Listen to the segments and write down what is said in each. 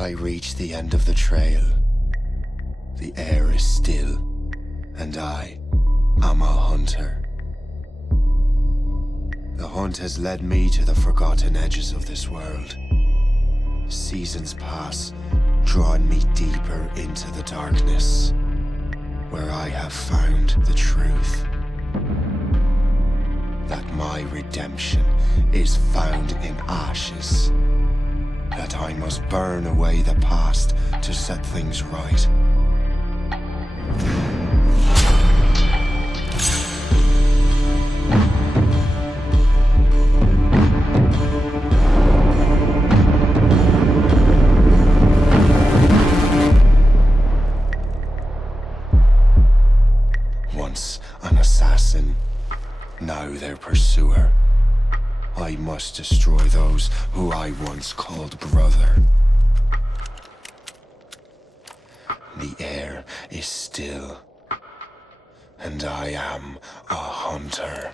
I reach the end of the trail. The air is still, and I am a hunter. The hunt has led me to the forgotten edges of this world. Seasons pass, drawing me deeper into the darkness, where I have found the truth. That my redemption is found in ashes. That I must burn away the past to set things right. Once an assassin, now their pursuer. I must destroy those who I once called brother. The air is still, and I am a hunter.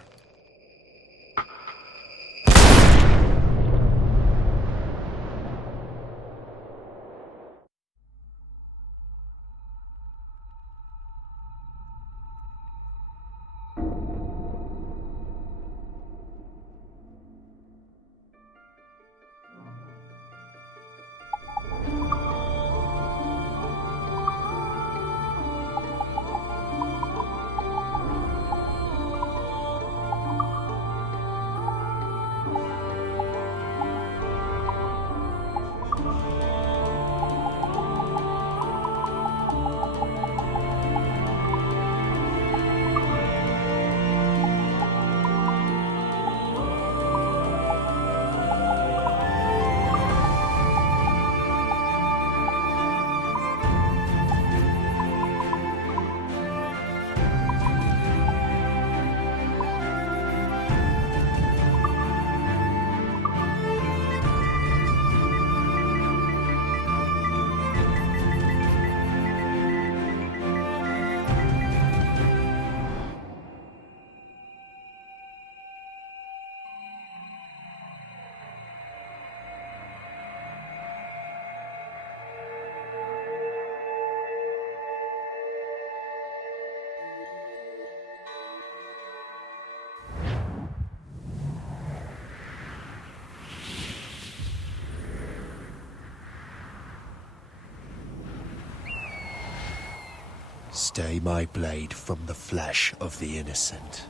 Stay my blade from the flesh of the innocent.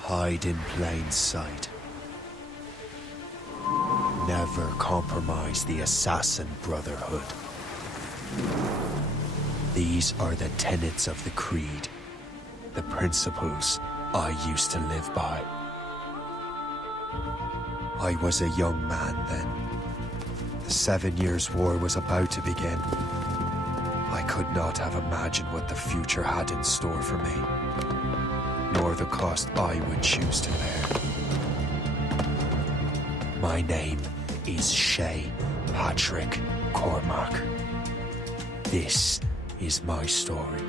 Hide in plain sight. Never compromise the assassin brotherhood. These are the tenets of the creed, the principles I used to live by. I was a young man then. The 7 Years' War was about to begin. I could not have imagined what the future had in store for me, nor the cost I would choose to bear. My name is Shay Patrick Cormac. This is my story.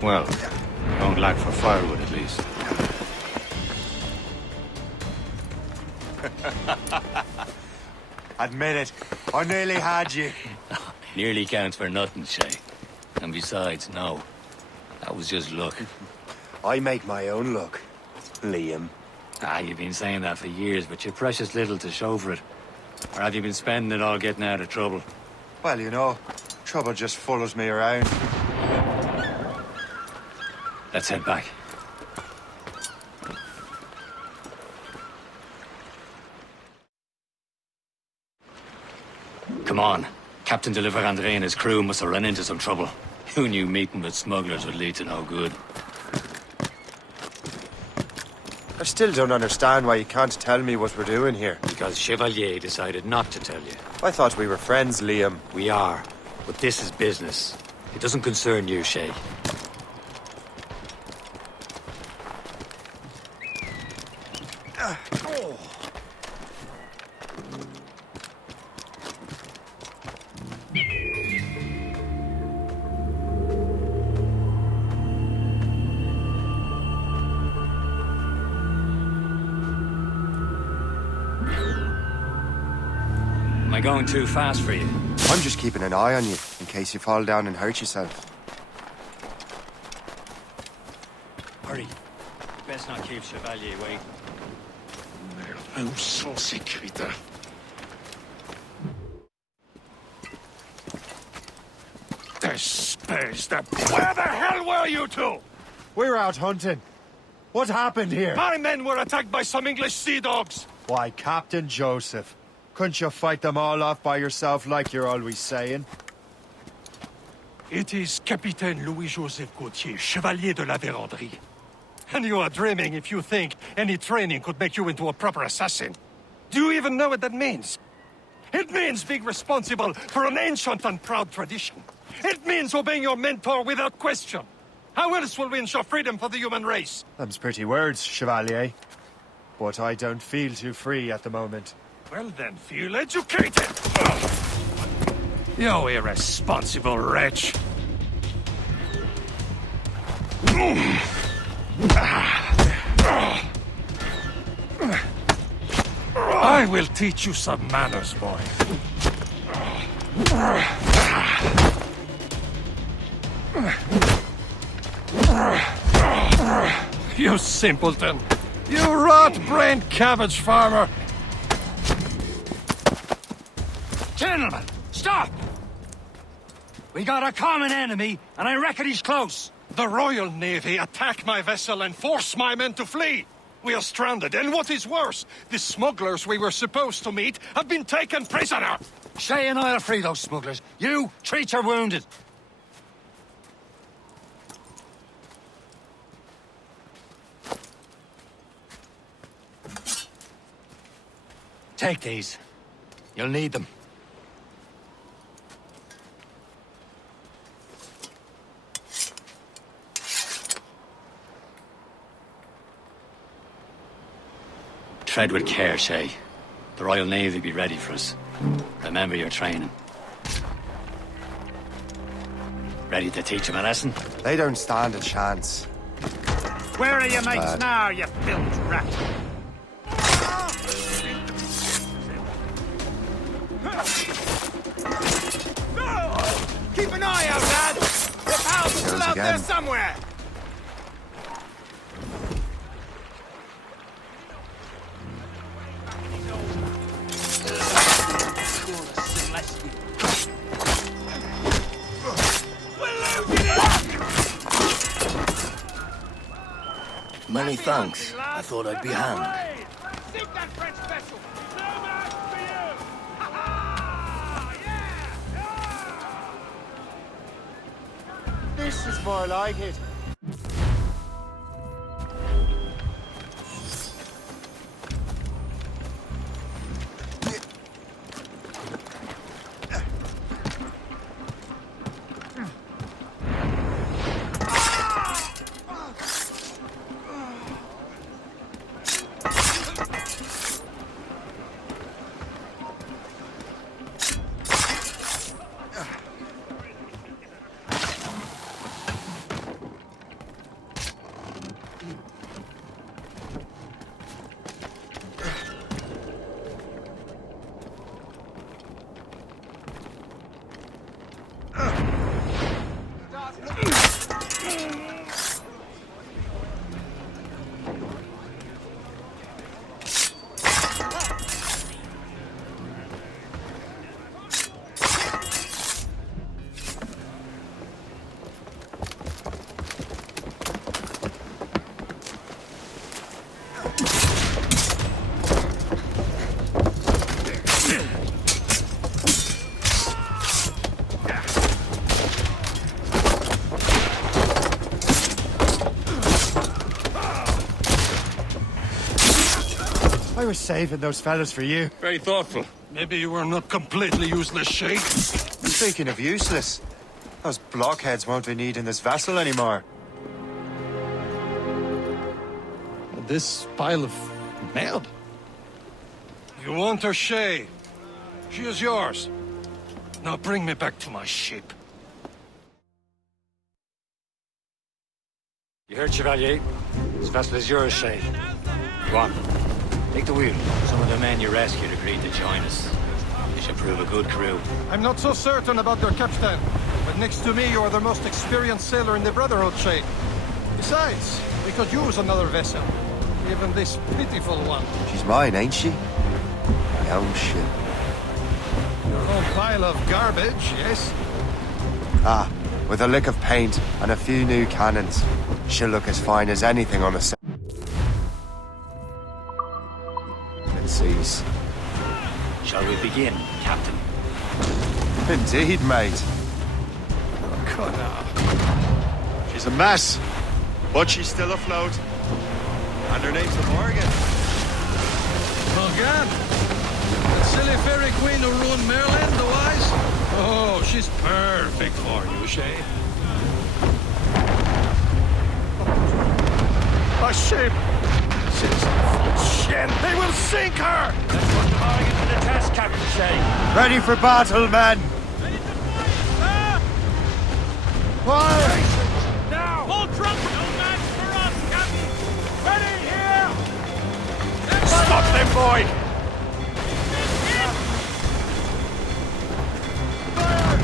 Well, don't lack for firewood at least. Admit it, I nearly had you. Nearly counts for nothing, Shay. And besides, no. That was just luck. I make my own luck, Liam. You've been saying that for years, but you're precious little to show for it. Or have you been spending it all getting out of trouble? Well, you know, trouble just follows me around. Let's head back. Come on. Captain de Liverandre and his crew must have run into some trouble. Who knew meeting with smugglers would lead to no good? I still don't understand why you can't tell me what we're doing here. Because Chevalier decided not to tell you. I thought we were friends, Liam. We are, but this is business. It doesn't concern you, Shay. Am I going too fast for you? I'm just keeping an eye on you, in case you fall down and hurt yourself. Hurry. Best not keep Chevalier waiting. Où sont ces crétins? Where the hell were you two? We're out hunting. What happened here? My men were attacked by some English sea dogs. Why, Captain Joseph. Couldn't you fight them all off by yourself like you're always saying? It is Capitaine Louis-Joseph Gauthier, Chevalier de la Vérendrye. And you are dreaming if you think any training could make you into a proper assassin. Do you even know what that means? It means being responsible for an ancient and proud tradition. It means obeying your mentor without question. How else will we ensure freedom for the human race? Them's pretty words, Chevalier. But I don't feel too free at the moment. Well then, feel educated! You irresponsible wretch! I will teach you some manners, boy. You simpleton! You rot-brained cabbage farmer! Gentlemen, stop! We got a common enemy, and I reckon he's close. The Royal Navy attacked my vessel and forced my men to flee. We are stranded, and what is worse, the smugglers we were supposed to meet have been taken prisoner. Shay and I'll free those smugglers. You, treat your wounded. Take these. You'll need them. Tread with care, Shay. The Royal Navy will be ready for us. Remember your training. Ready to teach them a lesson? They don't stand a chance. Where are your mates Bad. now, you bilge rat? Keep an eye out, lad! The pals are still out there again. somewhere! Many thanks. I thought I'd be hanged. Sink that French vessel! No match for you! This is more like it. I was saving those fellas for you. Very thoughtful. Maybe you were not completely useless, Shay. Speaking of useless, those blockheads won't be needing this vessel anymore. This pile of Merde. You want her, Shay? She is yours. Now bring me back to my ship. You heard, Chevalier? This vessel is yours, Shay. Go on. Take the wheel. Some of the men you rescued agreed to join us. They should prove a good crew. I'm not so certain about their captain, but next to me you are the most experienced sailor in the Brotherhood, Shay. Besides, we could use another vessel. Even this pitiful one. She's mine, ain't she? My own ship. Your own pile of garbage, yes? Ah, with a lick of paint and a few new cannons. She'll look as fine as anything on a set. It sees. Shall we begin, Captain? Indeed, mate. God, now. She's a mess, but she's still afloat. And her name's Morgan. Morgan? The silly fairy queen who ruined Merlin, the wise? Oh, she's perfect for you, Shay. A ship! She's shit! They will sink her! Let's put the Morgan to the test, Captain Shay. Ready for battle, men! Ready to fight, sir! Fire! Now! Full trump! No match for us, Captain! Ready here! Stop them, boy! Fire!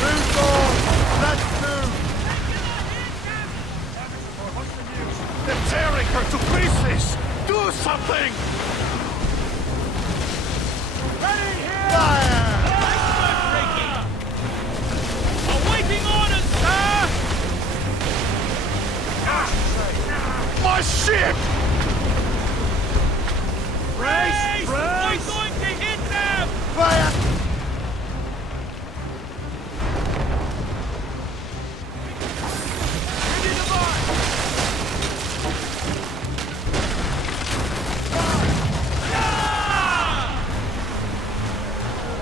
Move on! Let's move! They're tearing her to pieces! Do something! Ready here! Fire! Awaiting orders, sir! My ship! Brace! Brace! We're going to hit them! Fire! Ready to march!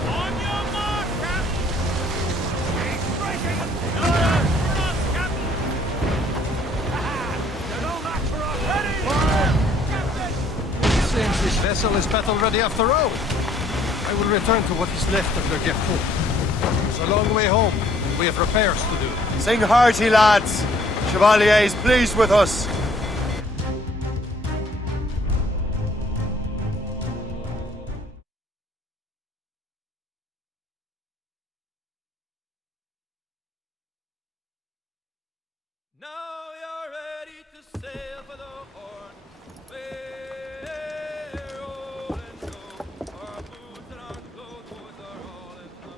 On your mark, Captain! Keep breaking! No match for us, Captain! They're no match for us! Ready! Fire! Captain! Seems this vessel is battle ready after all. I will return to what is left of their Gertrude. It's a long way home, and we have repairs to do. Sing hearty, lads! Chevalier is pleased with us. Now you're ready to sail for the Horn. We're rolling low. Our boots and our clothes are all in the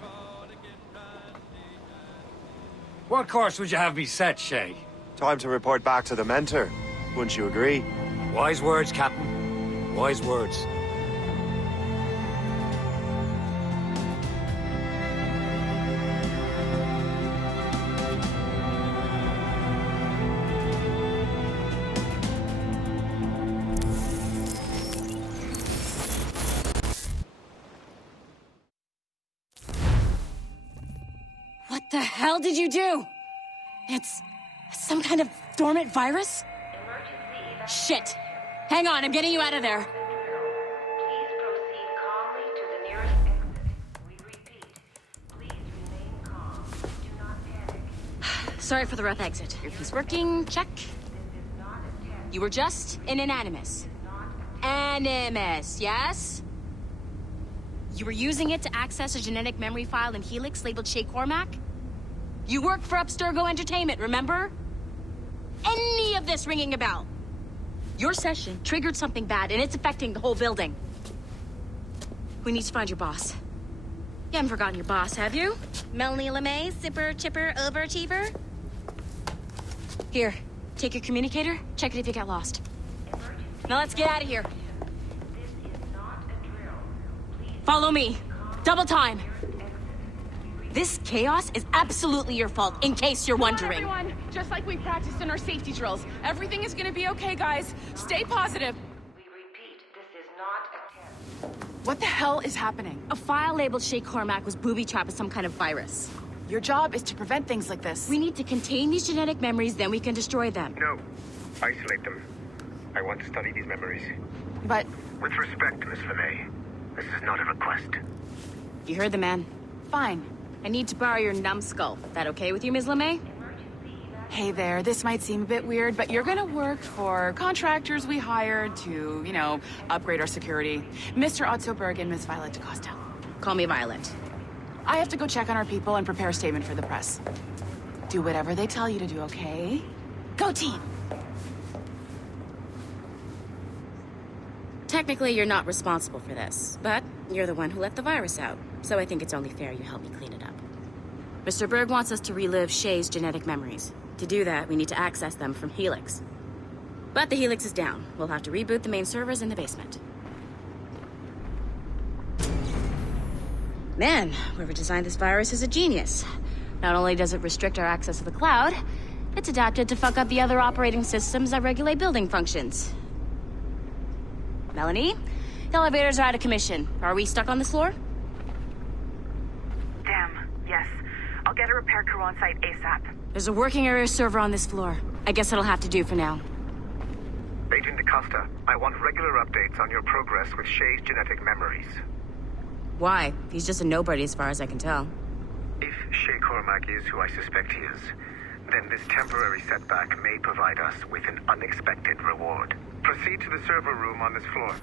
We're all again randy. What course would you have me set, Shay? Time to report back to the mentor. Wouldn't you agree? Wise words, Captain. Wise words. What the hell did you do? It's some kind of dormant virus? Shit! Hang on, I'm getting you out of there. Please proceed calmly to the nearest exit. We repeat, please remain calm. Do not panic. Sorry for the rough exit. Earpiece working, check. This is not a test. You were just in an animus. Animus, yes? You were using it to access a genetic memory file in Helix labeled Shay Cormac? You worked for Abstergo Entertainment, remember? Any of this ringing a bell? Your session triggered something bad, and it's affecting the whole building. We need to find your boss. You haven't forgotten your boss, have you? Melanie LeMay, zipper, chipper, overachiever? Here, take your communicator, check it if you get lost. Now let's get out of here. This is not a drill. Please Follow me. Double time. This chaos is absolutely your fault, in case you're wondering. Come on, everyone. Just like we practiced in our safety drills. Everything is gonna be okay, guys. Stay positive. we repeat, this is not a test. What the hell is happening? A file labeled Shay Cormac was booby-trapped with some kind of virus. Your job is to prevent things like this. We need to contain these genetic memories, then we can destroy them. No. Isolate them. I want to study these memories. But With respect, Miss LeMay, this is not a request. You heard the man. fine. I need to borrow your numbskull. That okay with you, Ms. LeMay? Hey there, this might seem a bit weird, but you're gonna work for contractors we hired to, upgrade our security. Mr. Otto Berg and Miss Violet DaCosta. Call me Violet. I have to go check on our people and prepare a statement for the press. Do whatever they tell you to do, okay? Go team! Technically, you're not responsible for this, but you're the one who let the virus out, so I think it's only fair you help me clean it up. Mr. Berg wants us to relive Shay's genetic memories. To do that, we need to access them from Helix. But the Helix is down. We'll have to reboot the main servers in the basement. Man, whoever designed this virus is a genius. Not only does it restrict our access to the cloud, it's adapted to fuck up the other operating systems that regulate building functions. Melanie? The elevators are out of commission. Are we stuck on this floor? Damn, yes. I'll get a repair crew on site ASAP. There's a working area server on this floor. I guess it'll have to do for now. Agent DaCosta, I want regular updates on your progress with Shay's genetic memories. Why? He's just a nobody as far as I can tell. If Shay Cormac is who I suspect he is, then this temporary setback may provide us with an unexpected reward. Proceed to the server room on this floor.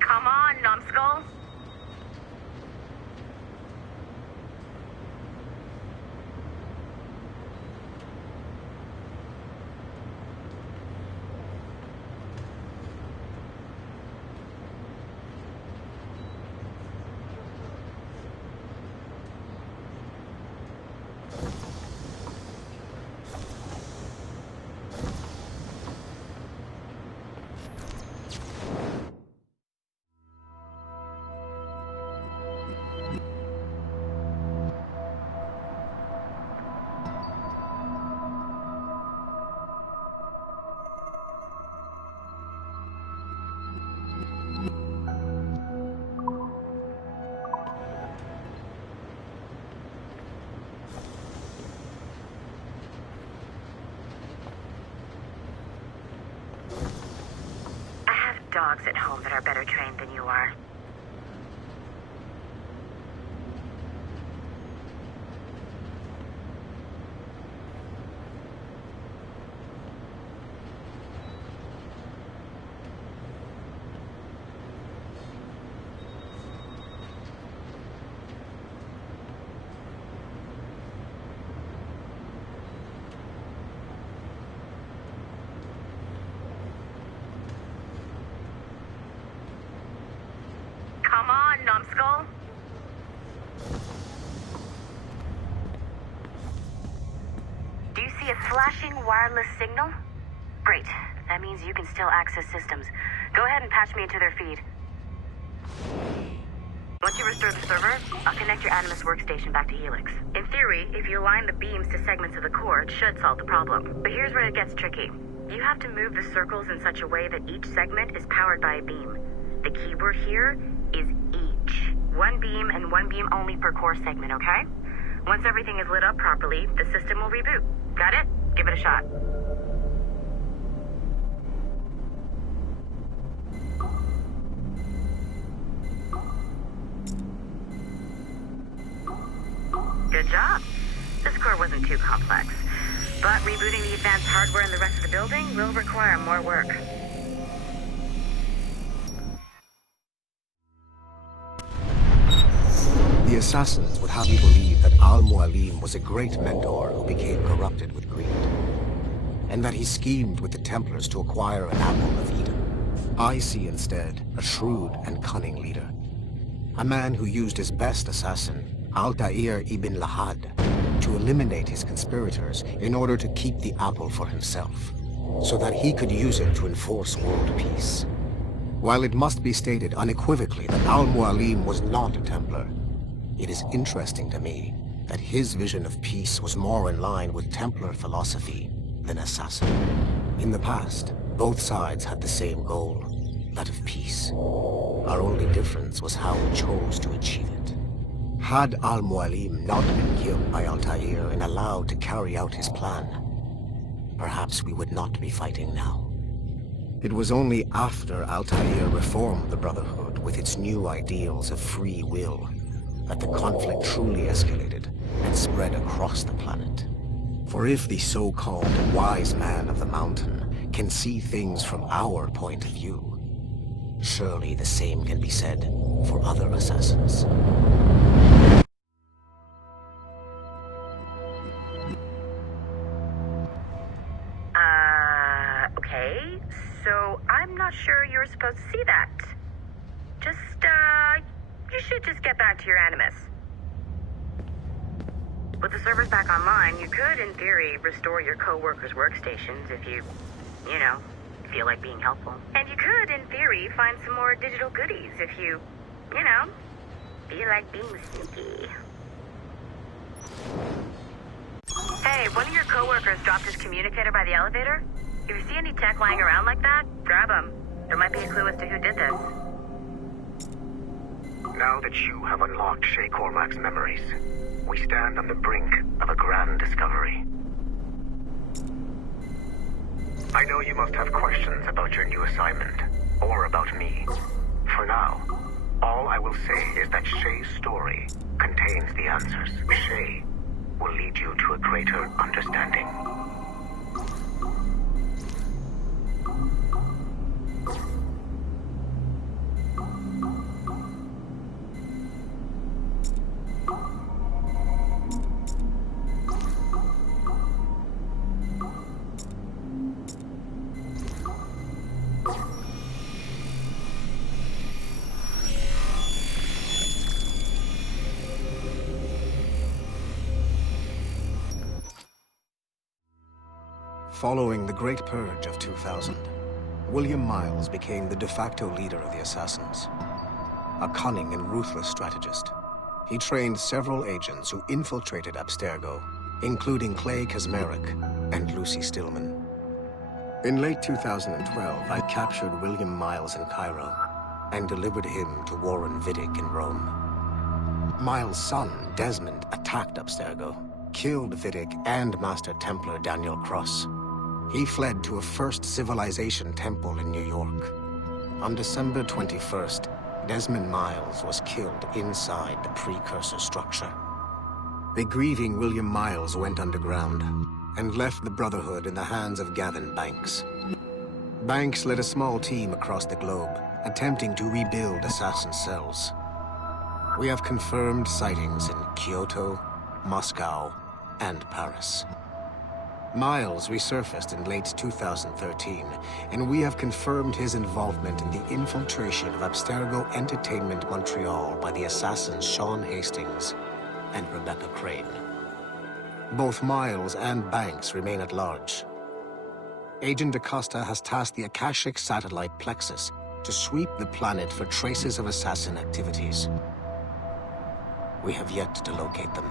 Come on, numbskull. Dogs at home that are better trained than you are. Come on, numbskull. Do you see a flashing wireless signal? Great. That means you can still access systems. Go ahead and patch me into their feed. Once you restore the server, I'll connect your Animus workstation back to Helix. In theory, if you align the beams to segments of the core, it should solve the problem. But here's where it gets tricky. You have to move the circles in such a way that each segment is powered by a beam. The keyword here is each. One beam and one beam only per core segment, okay? Once everything is lit up properly, the system will reboot. Got it? Give it a shot. Good job. This core wasn't too complex, but rebooting the advanced hardware in the rest of the building will require more work. The assassins would have you believe that Al-Mualim was a great mentor who became corrupted with greed, and that he schemed with the Templars to acquire an apple of Eden. I see instead a shrewd and cunning leader, a man who used his best assassin, Altair ibn Lahad, to eliminate his conspirators in order to keep the apple for himself, so that he could use it to enforce world peace. While it must be stated unequivocally that Al-Mualim was not a Templar, it is interesting to me that his vision of peace was more in line with Templar philosophy than assassin. In the past, both sides had the same goal, that of peace. Our only difference was how we chose to achieve it. Had Al-Mualim not been killed by Altair and allowed to carry out his plan, perhaps we would not be fighting now. It was only after Altair reformed the Brotherhood with its new ideals of free will that the conflict truly escalated and spread across the planet. For if the so-called wise man of the mountain can see things from our point of view, surely the same can be said for other assassins. Okay, so I'm not sure you're supposed to see that. You should just get back to your Animus. With the servers back online, you could, in theory, restore your co-workers' workstations if you feel like being helpful. And you could, in theory, find some more digital goodies if you feel like being sneaky. Hey, one of your co-workers dropped his communicator by the elevator. If you see any tech lying around like that, grab them. There might be a clue as to who did this. Now that you have unlocked Shay Cormac's memories, we stand on the brink of a grand discovery. I know you must have questions about your new assignment, or about me. For now, all I will say is that Shay's story contains the answers. Shay will lead you to a greater understanding. Following the Great Purge of 2000, William Miles became the de facto leader of the Assassins. A cunning and ruthless strategist, he trained several agents who infiltrated Abstergo, including Clay Kazmarek and Lucy Stillman. In late 2012, I captured William Miles in Cairo and delivered him to Warren Vidic in Rome. Miles' son, Desmond, attacked Abstergo, killed Vidic and Master Templar Daniel Cross. He fled to a First Civilization temple in New York. On December 21st, Desmond Miles was killed inside the precursor structure. The grieving William Miles went underground and left the Brotherhood in the hands of Gavin Banks. Banks led a small team across the globe, attempting to rebuild assassin cells. We have confirmed sightings in Kyoto, Moscow, and Paris. Miles resurfaced in late 2013, and we have confirmed his involvement in the infiltration of Abstergo Entertainment Montreal by the assassins Sean Hastings and Rebecca Crane. Both Miles and Banks remain at large. Agent Acosta has tasked the Akashic satellite Plexus to sweep the planet for traces of assassin activities. We have yet to locate them.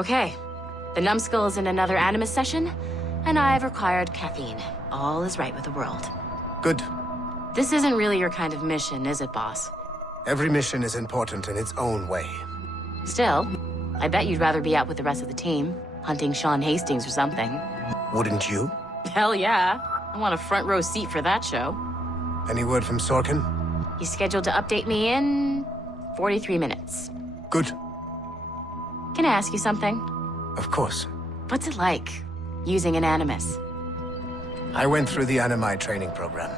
Okay. The numbskull is in another Animus session, and I've required caffeine. All is right with the world. Good. This isn't really your kind of mission, is it, boss? Every mission is important in its own way. Still, I bet you'd rather be out with the rest of the team, hunting Sean Hastings or something. Wouldn't you? Hell yeah. I want a front row seat for that show. Any word from Sorkin? He's scheduled to update me in 43 minutes. Good. Can I ask you something? Of course. What's it like, using an Animus? I went through the Animi training program.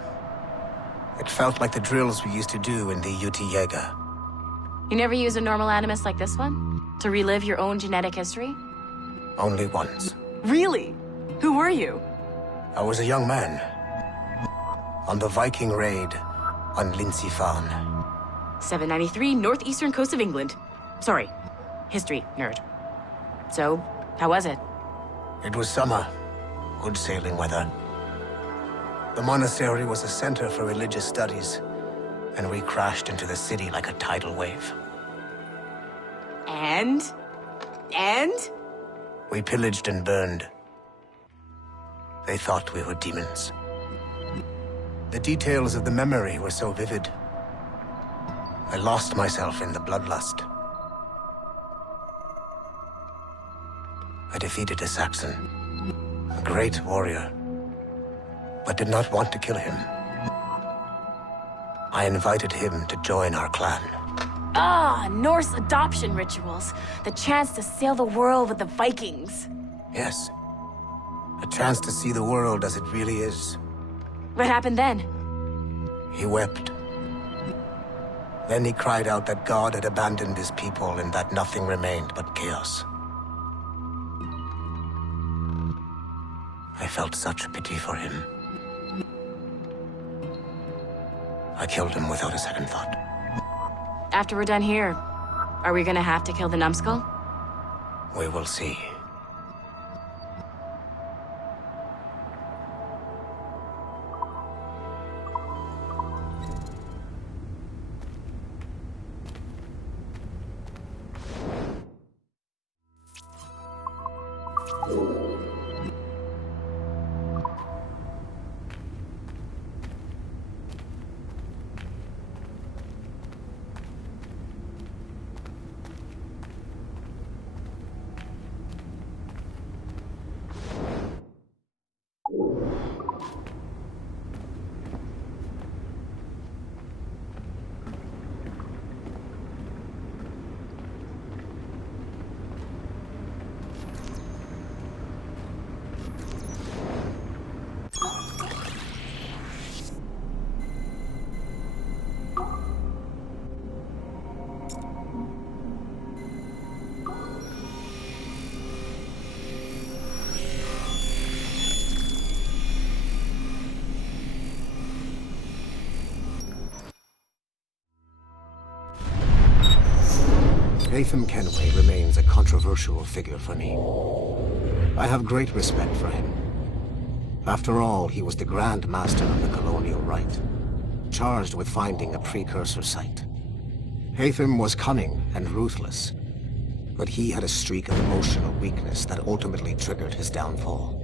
It felt like the drills we used to do in the UT Jaeger. You never use a normal Animus like this one? To relive your own genetic history? Only once. Really? Who were you? I was a young man. On the Viking raid on Lindsey Farn. 793, northeastern coast of England. Sorry, history nerd. So, how was it? It was summer. Good sailing weather. The monastery was a center for religious studies, and we crashed into the city like a tidal wave. And? We pillaged and burned. They thought we were demons. The details of the memory were so vivid. I lost myself in the bloodlust. I defeated a Saxon, a great warrior, but did not want to kill him. I invited him to join our clan. Ah, Norse adoption rituals. The chance to sail the world with the Vikings. Yes. A chance to see the world as it really is. What happened then? He wept. Then he cried out that God had abandoned his people and that nothing remained but chaos. I felt such pity for him. I killed him without a second thought. After we're done here, are we gonna have to kill the numbskull? We will see. Haytham Kenway remains a controversial figure for me. I have great respect for him. After all, he was the Grand Master of the Colonial Rite, charged with finding a precursor site. Haytham was cunning and ruthless, but he had a streak of emotional weakness that ultimately triggered his downfall.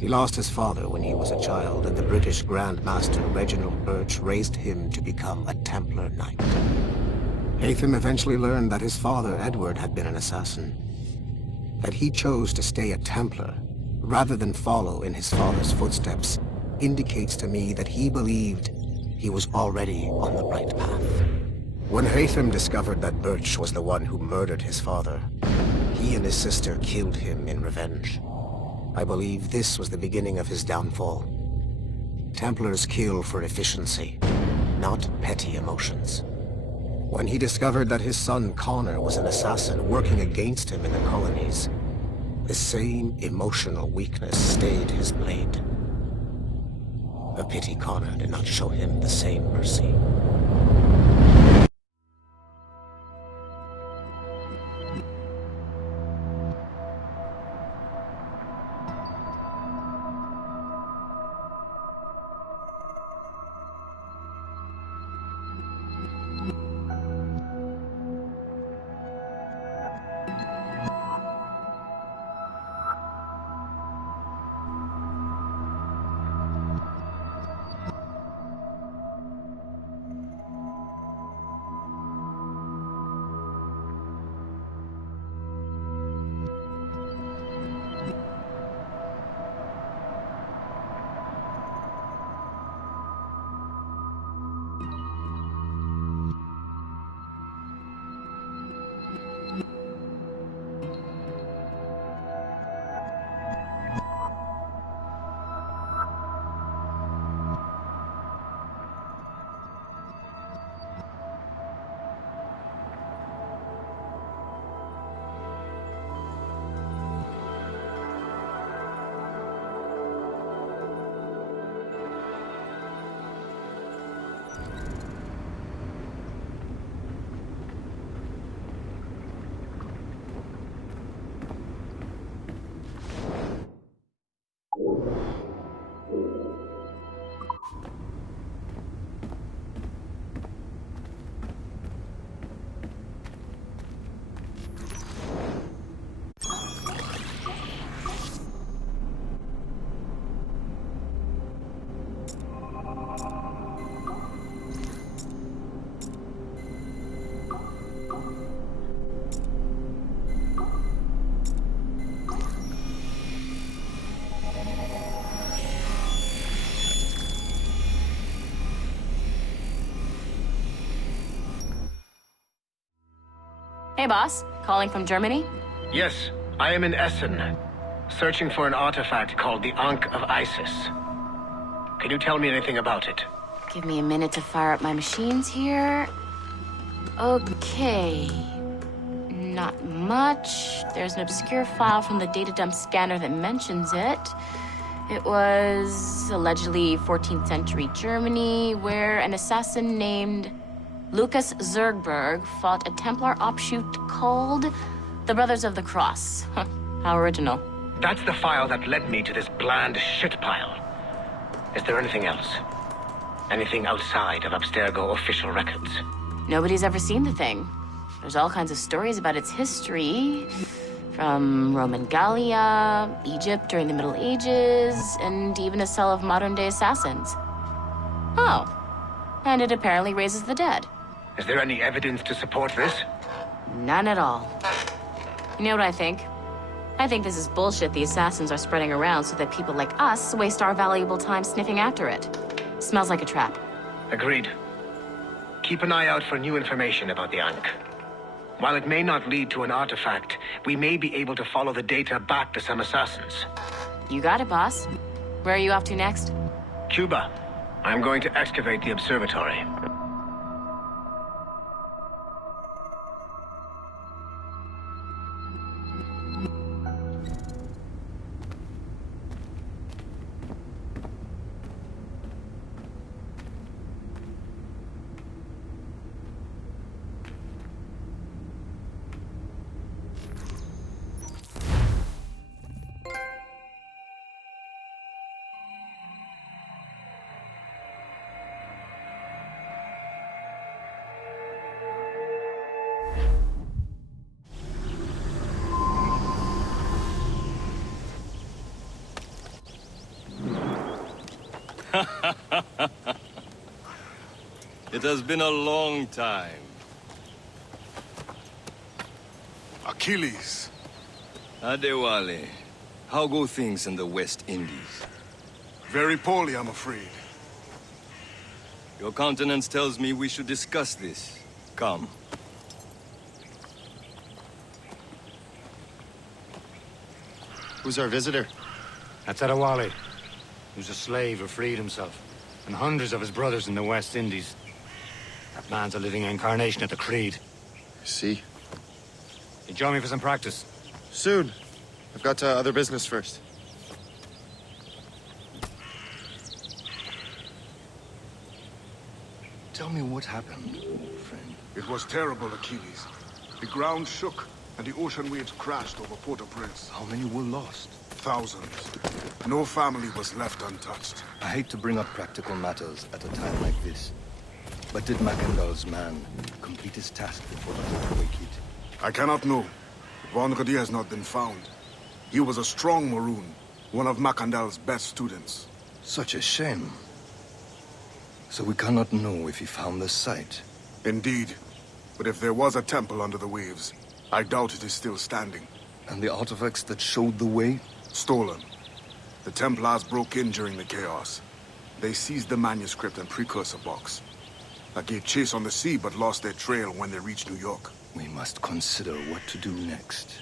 He lost his father when he was a child, and the British Grand Master Reginald Birch raised him to become a Templar Knight. Haytham eventually learned that his father, Edward, had been an assassin. That he chose to stay a Templar, rather than follow in his father's footsteps, indicates to me that he believed he was already on the right path. When Haytham discovered that Birch was the one who murdered his father, he and his sister killed him in revenge. I believe this was the beginning of his downfall. Templars kill for efficiency, not petty emotions. When he discovered that his son Connor was an assassin working against him in the colonies, the same emotional weakness stayed his blade. A pity Connor did not show him the same mercy. Hey, boss. Calling from Germany? Yes, I am in Essen, searching for an artifact called the Ankh of Isis. Can you tell me anything about it? Give me a minute to fire up my machines here. Okay. Not much. There's an obscure file from the data dump scanner that mentions it. It was allegedly 14th century Germany, where an assassin named Lucas Zergberg fought a Templar offshoot called the Brothers of the Cross. How original. That's the file that led me to this bland shit pile. Is there anything else? Anything outside of Abstergo official records? Nobody's ever seen the thing. There's all kinds of stories about its history. From Roman Gallia, Egypt during the Middle Ages, and even a cell of modern-day assassins. Oh. And it apparently raises the dead. Is there any evidence to support this? None at all. You know what I think? I think this is bullshit the assassins are spreading around so that people like us waste our valuable time sniffing after it. Smells like a trap. Agreed. Keep an eye out for new information about the Ankh. While it may not lead to an artifact, we may be able to follow the data back to some assassins. You got it, boss. Where are you off to next? Cuba. I'm going to excavate the observatory. It has been a long time. Achilles. Adewale, how go things in the West Indies? Very poorly, I'm afraid. Your countenance tells me we should discuss this. Come. Who's our visitor? That's Adewale. He was a slave who freed himself, and hundreds of his brothers in the West Indies. That man's a living incarnation of the Creed. See? You join me for some practice? Soon. I've got other business first. Tell me what happened, old friend. It was terrible, Achilles. The ground shook, and the ocean waves crashed over Port-au-Prince. How many were lost? Thousands. No family was left untouched. I hate to bring up practical matters at a time like this. But did Macandal's man complete his task before the earthquake hit? I cannot know. Vendredi has not been found. He was a strong Maroon, one of Macandal's best students. Such a shame. So we cannot know if he found the site. Indeed. But if there was a temple under the waves, I doubt it is still standing. And the artifacts that showed the way? Stolen. The Templars broke in during the chaos. They seized the manuscript and precursor box. I gave chase on the sea, but lost their trail when they reached New York. We must consider what to do next.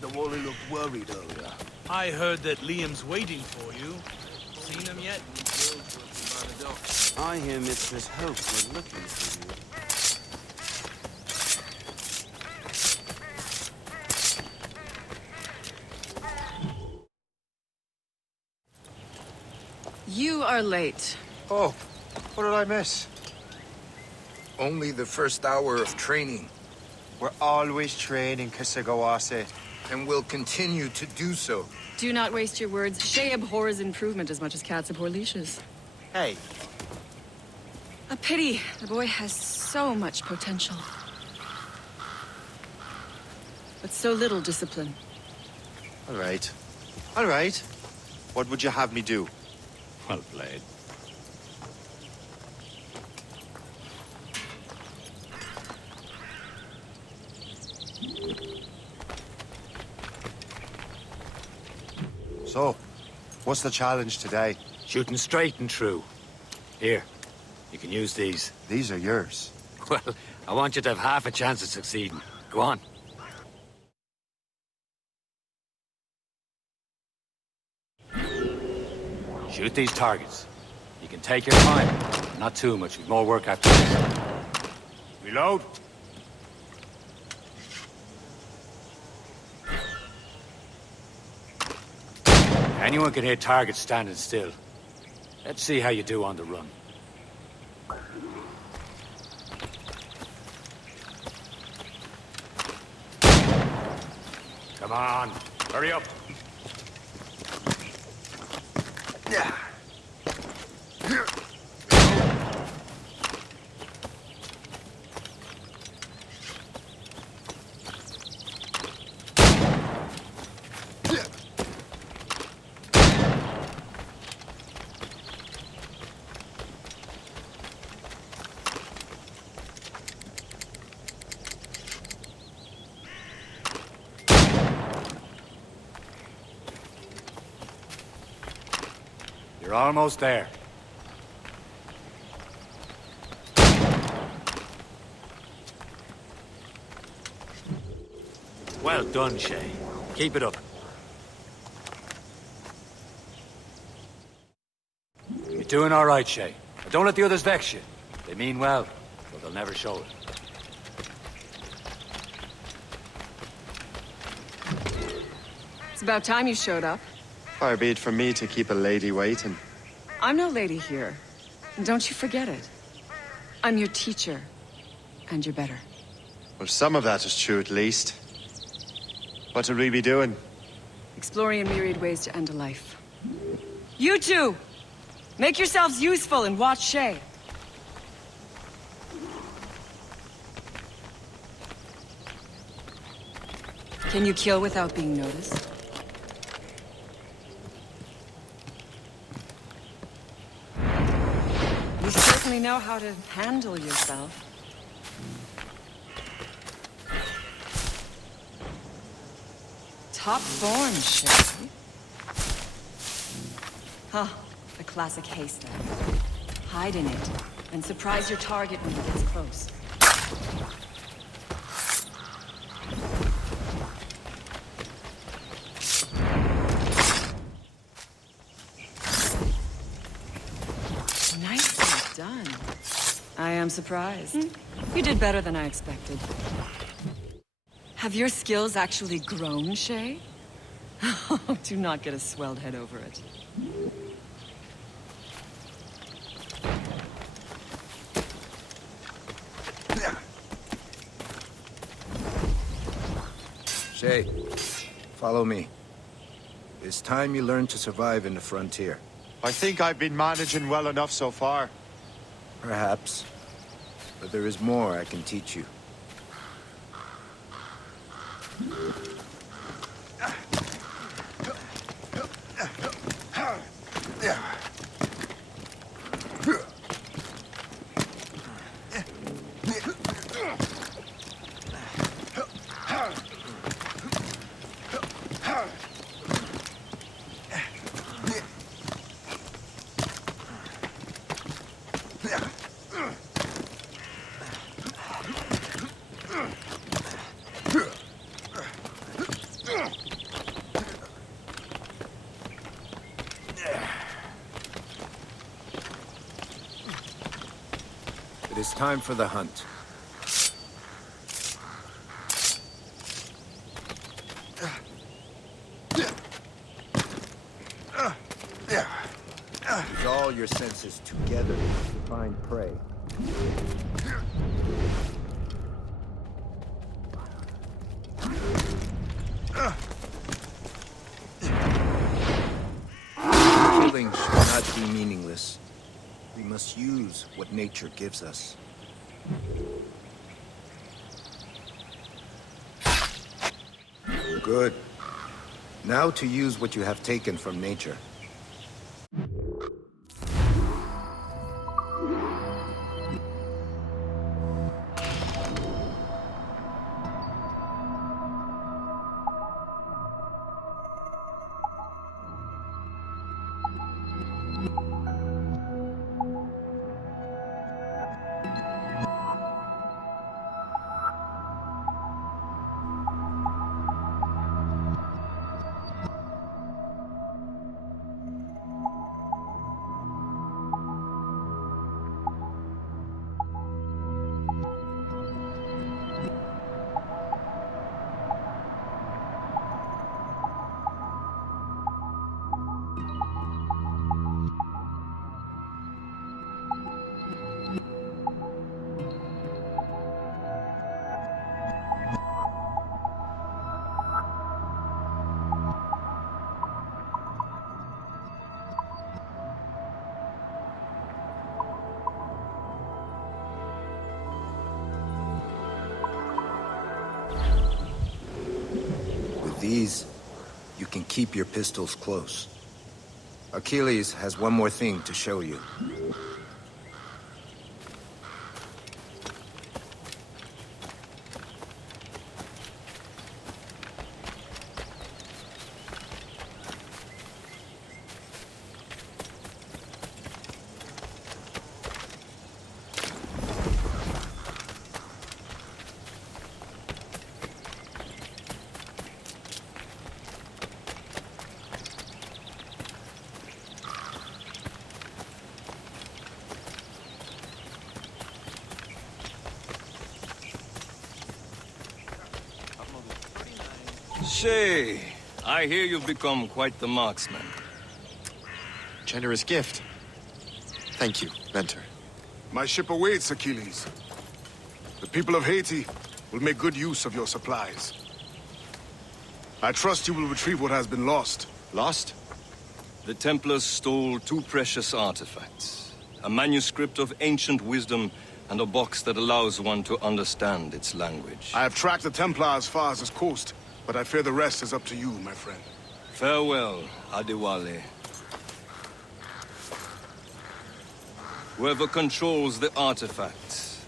Adewale looked worried earlier. I heard that Liam's waiting for you. Seen him yet? I hear Mistress Hope was looking for you. You are late. Oh, what did I miss? Only the first hour of training. We're always training, Kisagawase. And will continue to do so. Do not waste your words. Shay abhors improvement as much as cats abhor leashes. Hey. A pity. The boy has so much potential. But so little discipline. All right. All right. What would you have me do? Well played. So, What's the challenge today? Shooting straight and true. Here, you can use these. These are yours. Well, I want you to have half a chance of succeeding. Go on. Shoot these targets. You can take your time. Not too much. We've more work after this. Reload. Anyone can hit targets standing still. Let's see how you do on the run. Come on, hurry up. Yeah. You're almost there. Well done, Shay. Keep it up. You're doing all right, Shay. But don't let the others vex you. They mean well, but they'll never show it. It's about time you showed up. Far be it from me to keep a lady waiting. I'm no lady here. Don't you forget it. I'm your teacher. And you're better. Well, some of that is true at least. What would we be doing? Exploring a myriad ways to end a life. You two! Make yourselves useful and watch Shay. Can you kill without being noticed? You certainly know how to handle yourself. Top form, Shay. Huh, the classic haystack. Hide in it, and surprise your target when he gets close. Nicely done. I am surprised. You did better than I expected. Have your skills actually grown, Shay? Do not get a swelled head over it. Shay, follow me. It's time you learn to survive in the frontier. I think I've been managing well enough so far. Perhaps. But there is more I can teach you. It is time for the hunt. Use all your senses together to find prey. Killing should not be meaningless. We must use what nature gives us. Good. Now to use what you have taken from nature. these, you can keep your pistols close. Achilles has one more thing to show you. Shay, I hear you've become quite the marksman. Generous gift. Thank you, mentor. My ship awaits, Achilles. The people of Haiti will make good use of your supplies. I trust you will retrieve what has been lost. Lost? The Templars stole 2 precious artifacts. A manuscript of ancient wisdom and a box that allows one to understand its language. I have tracked the Templar as far as this coast, but I fear the rest is up to you, my friend. Farewell, Adewale. Whoever controls the artifacts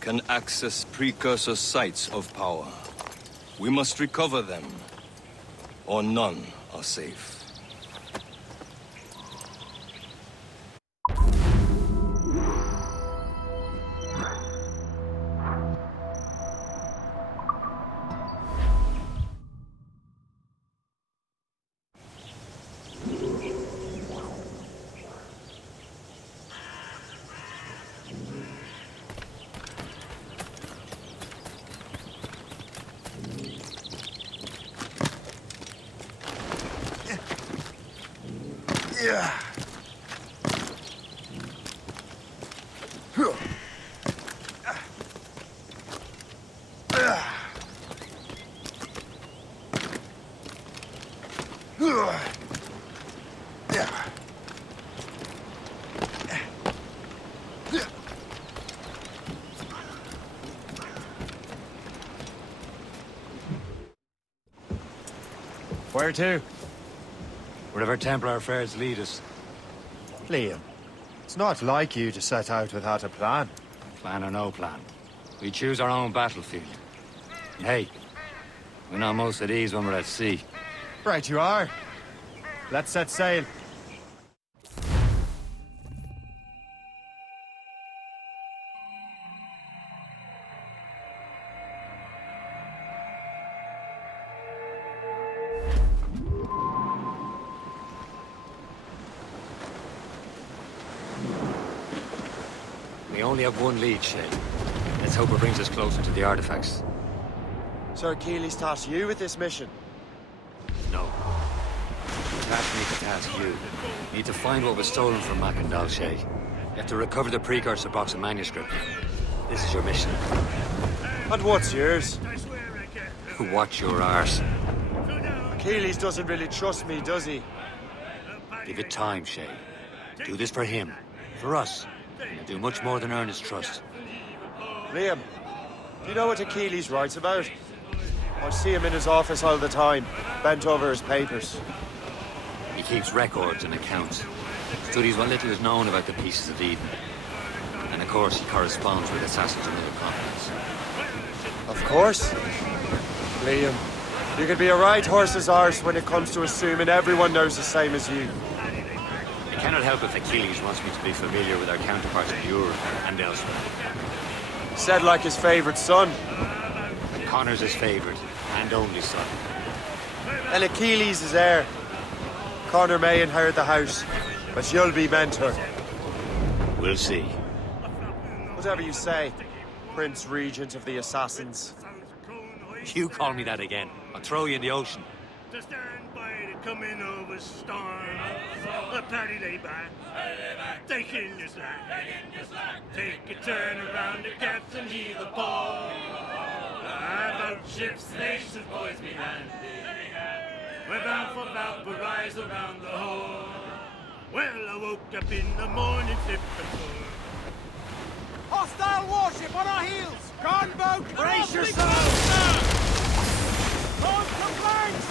can access precursor sites of power. We must recover them, or none are safe. Yeah. Where to? Wherever Templar affairs lead us. Liam, it's not like you to set out without a plan. Plan or no plan. We choose our own battlefield. And hey, we know most of these when we're at sea. Right you are. Let's set sail. We only have one lead, Shay. Let's hope it brings us closer to the artifacts. So Achilles tasked you with this mission? No. Task me to task you. Need to find what was stolen from Macandal, Shay. You have to recover the precursor box of manuscript. This is your mission. And what's yours? Watch your arse. Achilles doesn't really trust me, does he? Give it time, Shay. Do this for him. For us. You'll do much more than earn his trust. Liam, do you know what Achilles writes about? I see him in his office all the time, bent over his papers. He keeps records and accounts. Studies what little is known about the pieces of Eden. And of course, he corresponds with assassins on other continents. Of course. Liam, you could be a right horse's arse when it comes to assuming everyone knows the same as you. I cannot help if Achilles wants me to be familiar with our counterparts in Europe and elsewhere. Said like his favorite son. And Connor's his favorite and only son. And Achilles is heir. Connor may inherit the house, but you'll be mentor. We'll see. Whatever you say, Prince Regent of the Assassins. You call me that again, I'll throw you in the ocean. To stand by the coming of a storm. A paddy lay back, take in your slack. Take a turn around the captain, heave a ball. About ship stations, boys behind. We're bound for Valparaiso around the hole. Well, I woke up in the morning, flipped the floor. Hostile warship on our heels! Gunboat, Brace yourselves! On the flanks!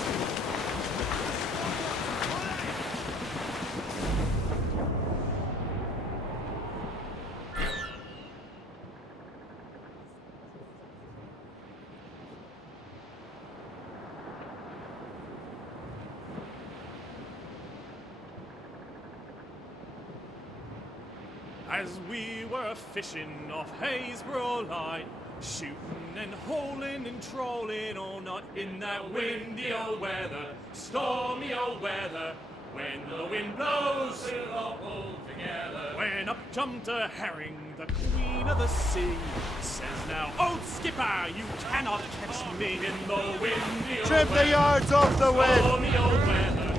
As we were fishing off ACRo line, shooting and holing and trolling all night in that windy old weather, stormy old weather. When the wind blows, we'll all pull together. When up jumped a herring, the queen of the sea, says now, "Old skipper, you cannot catch me in the windy old Trim weather, the yards off the wind! stormy old weather."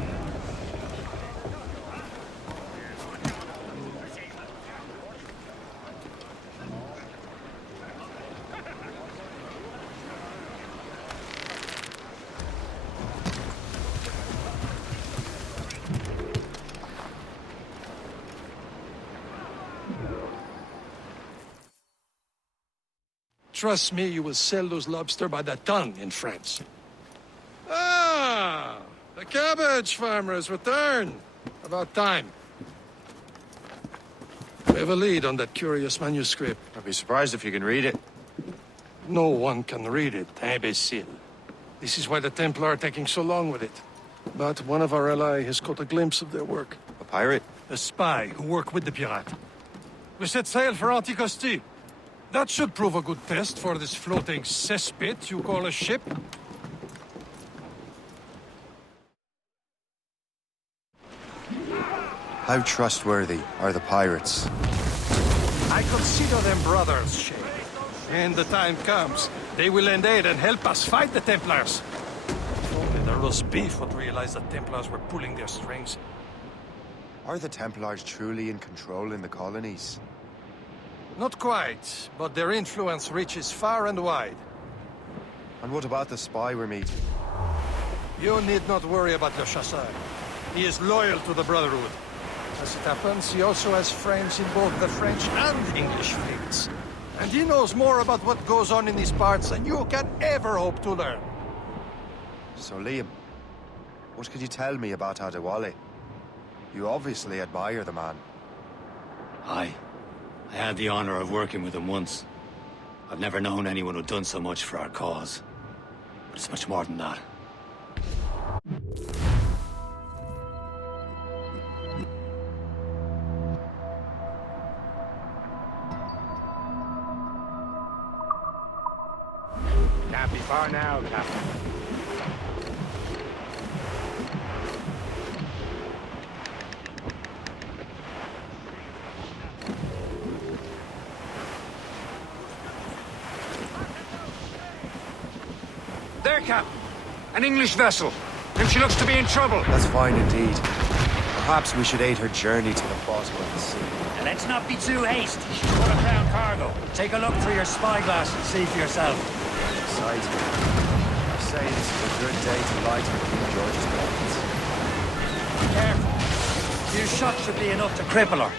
Trust me, you will sell those lobster by the ton in France. Ah, the cabbage farmers return. About time. We have a lead on that curious manuscript. I'd be surprised if you can read it. No one can read it, imbecile. This is why the Templar are taking so long with it. But one of our allies has caught a glimpse of their work. A pirate? A spy who worked with the pirate. We set sail for Anticosti. That should prove a good test for this floating cesspit you call a ship. How trustworthy are the pirates? I consider them brothers, Shay. When the time comes, they will lend aid and help us fight the Templars. If only the roast beef would realize the Templars were pulling their strings. Are the Templars truly in control in the colonies? Not quite, but their influence reaches far and wide. And what about the spy we're meeting? You need not worry about Le Chasseur. He is loyal to the Brotherhood. As it happens, he also has friends in both the French and English fleets. And he knows more about what goes on in these parts than you can ever hope to learn. So, Liam, what can you tell me about Adewale? You obviously admire the man. Aye. I had the honor of working with him once. I've never known anyone who'd done so much for our cause. But it's much more than that. Can't be far now, Captain. There, Captain. An English vessel. And she looks to be in trouble. That's fine indeed. Perhaps we should aid her journey to the bottom of the sea. And let's not be too hasty. She's full of crown cargo. Take a look through your spyglass and see for yourself. Exciting. I say this is a good day to lighten King George's plans. Be careful. A few shots should be enough to cripple her.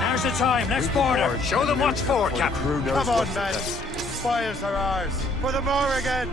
Now's the time. Let's board her. Show them what's for, Captain. Come on, men. Spoils are ours. For the more again.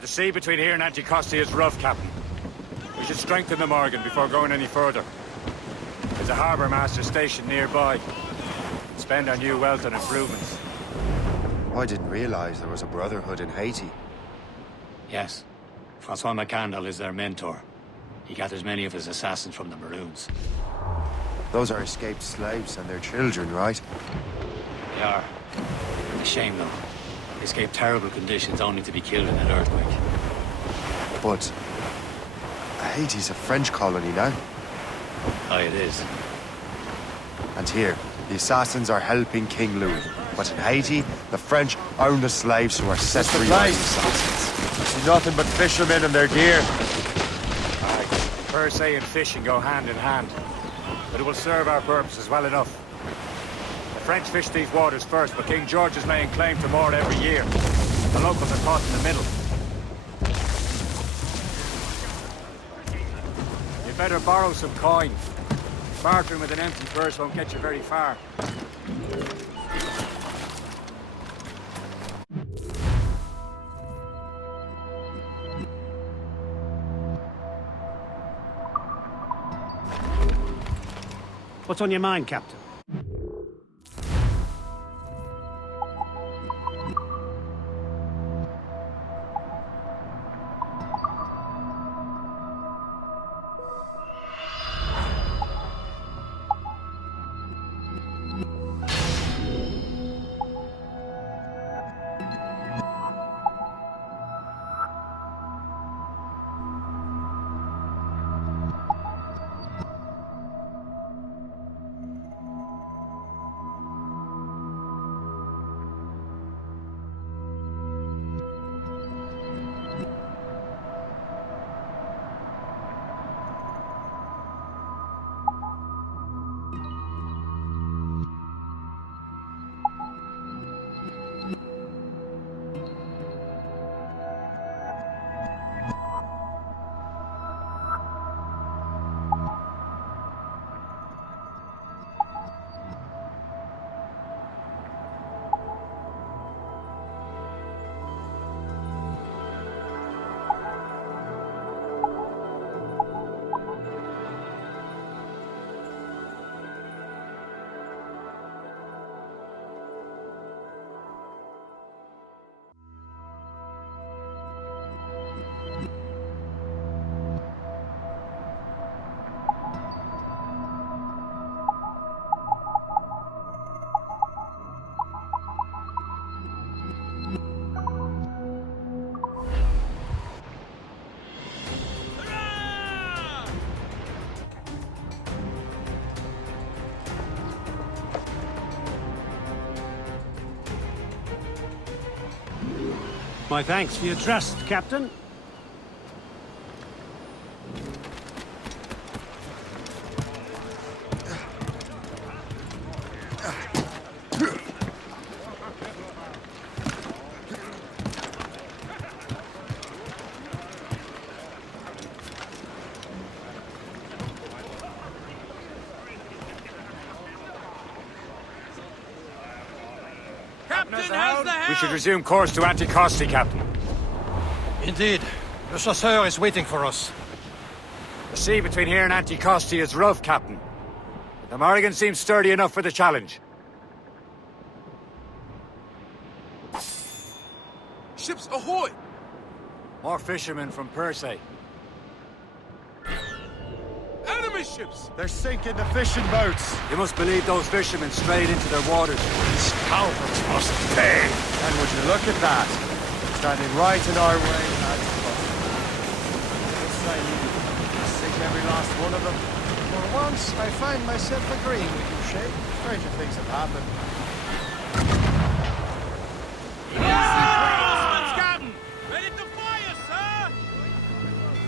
The sea between here and Anticosti is rough, Captain. We should strengthen the Morgan before going any further. There's a harbour master stationed nearby. Spend our new wealth on improvements. I didn't realize there was a brotherhood in Haiti. Yes. Francois McCandle is their mentor. He gathers many of his assassins from the Maroons. Those are escaped slaves and their children, right? They are. A shame, though. They escaped terrible conditions only to be killed in an earthquake. But Haiti's a French colony now. Aye, it is. And here, the assassins are helping King Louis. But in Haiti, the French own the slaves who are set free by the assassins. I see nothing but fishermen and their gear. Aye, per se and fishing go hand in hand. But it will serve our purposes well enough. The French fish these waters first, but King George is laying claim to more every year. The locals are caught in the middle. You better borrow some coin. Bartering with an empty purse won't get you very far. What's on your mind, Captain? My thanks for your trust, Captain. We should resume course to Anticosti, Captain. Indeed. Le chasseur is waiting for us. The sea between here and Anticosti is rough, Captain. But the Morrigan seems sturdy enough for the challenge. Ships ahoy! More fishermen from Persay. Enemy ships! They're sinking the fishing boats. You must believe those fishermen strayed into their waters. Scoundrels must pay. And would you look at that? Standing right in our way. Sink every last one of them. For once, I find myself agreeing with you, Shay. Stranger things have happened. Captain! Ready to fire, sir!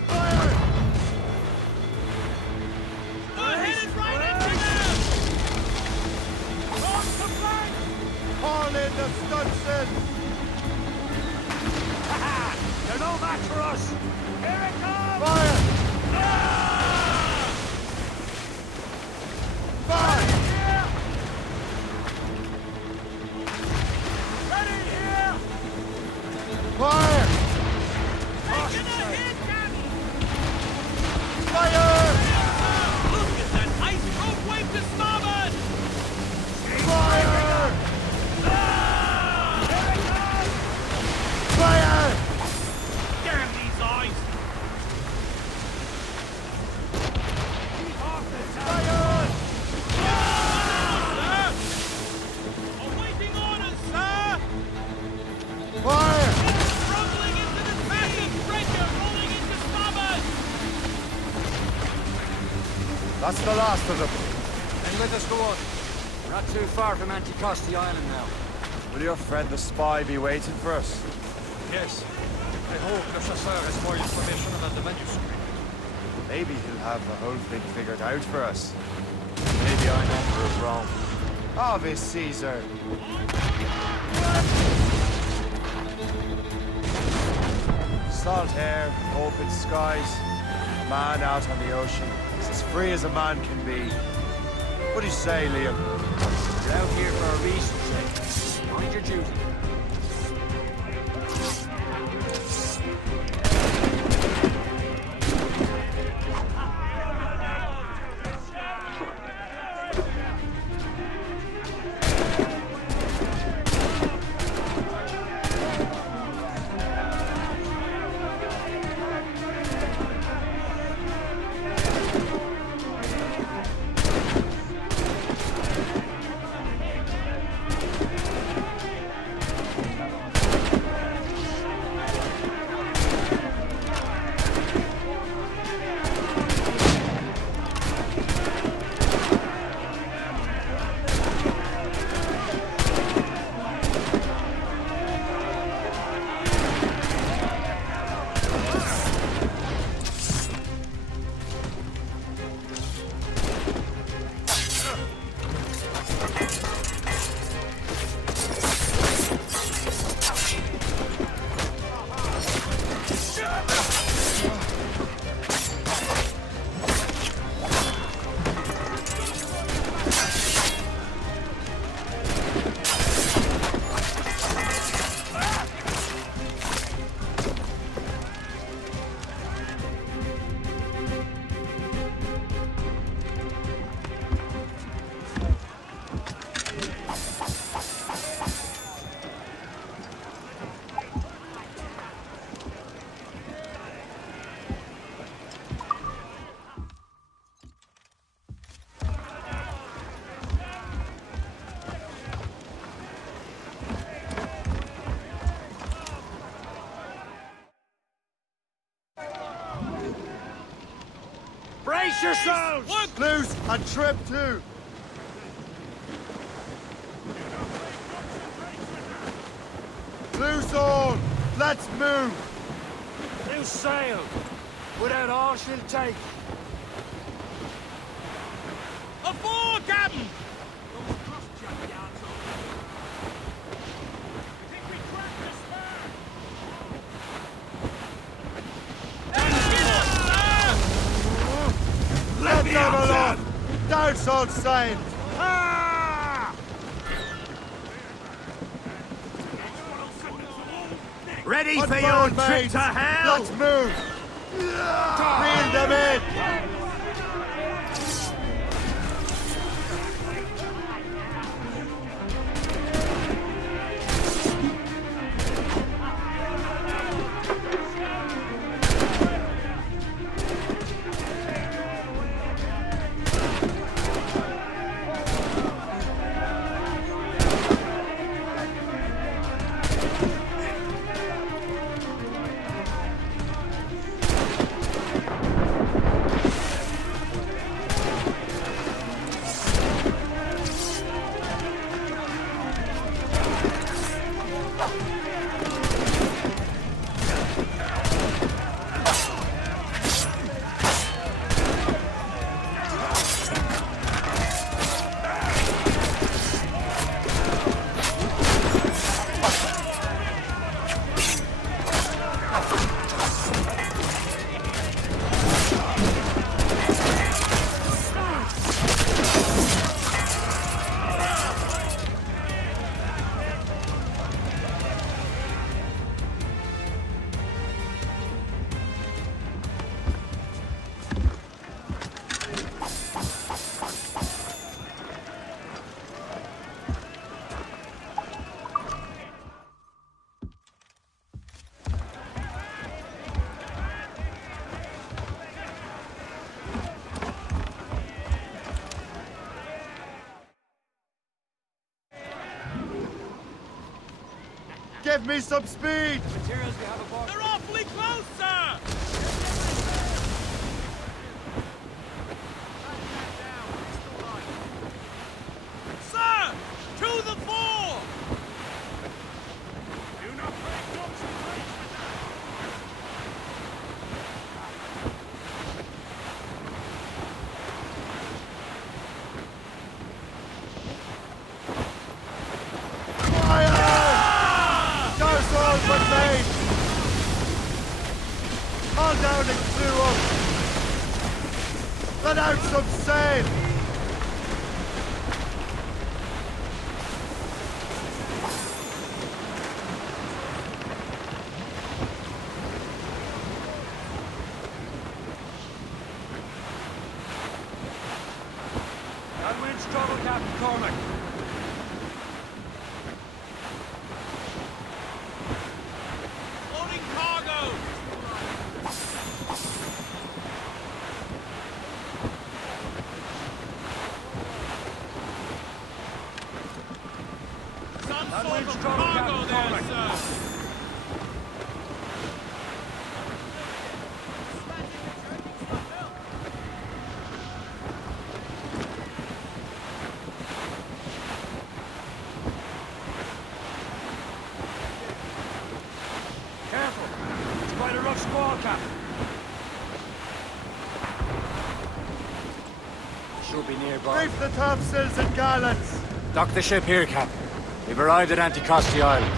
Fire! We're headed right into them! Off the flank! Haul in the Stunson! They're no match for us! Here it comes! Fire! Fire! Ready here! Fire! That's the last of them. Then let us go on. We're not too far from Anticosti Island now. Will your friend the spy be waiting for us? Yes. I hope the chasseur has more information about the manuscript. Maybe he'll have the whole thing figured out for us. Maybe I'm Emperor of Rome. Ave Caesar! Salt air, open skies, a man out on the ocean. He's as free as a man can be. What do you say, Liam? You're out here for a reason, Shay. Mind your duty. Brace yourselves! Loose and trip too! Loose all! Let's move! Loose sail! Without all she'll take. Aboard, Captain! Let them alone! Douse all sails! Ready On for board, your trip mates. to hell? Let's move! Reel them in! Give me some speed! Materials we have aboard. They're awfully close, sir! Haul down and clew up! Let out some sail! That wind's trouble, Captain Cormac. Loading cargo! Some sort of cargo there, sir! Careful! It's quite a rough squall, Captain. Should be nearby. Reef the topsails and gallants! Dock the ship here, Captain. We've arrived at Anticosti Island.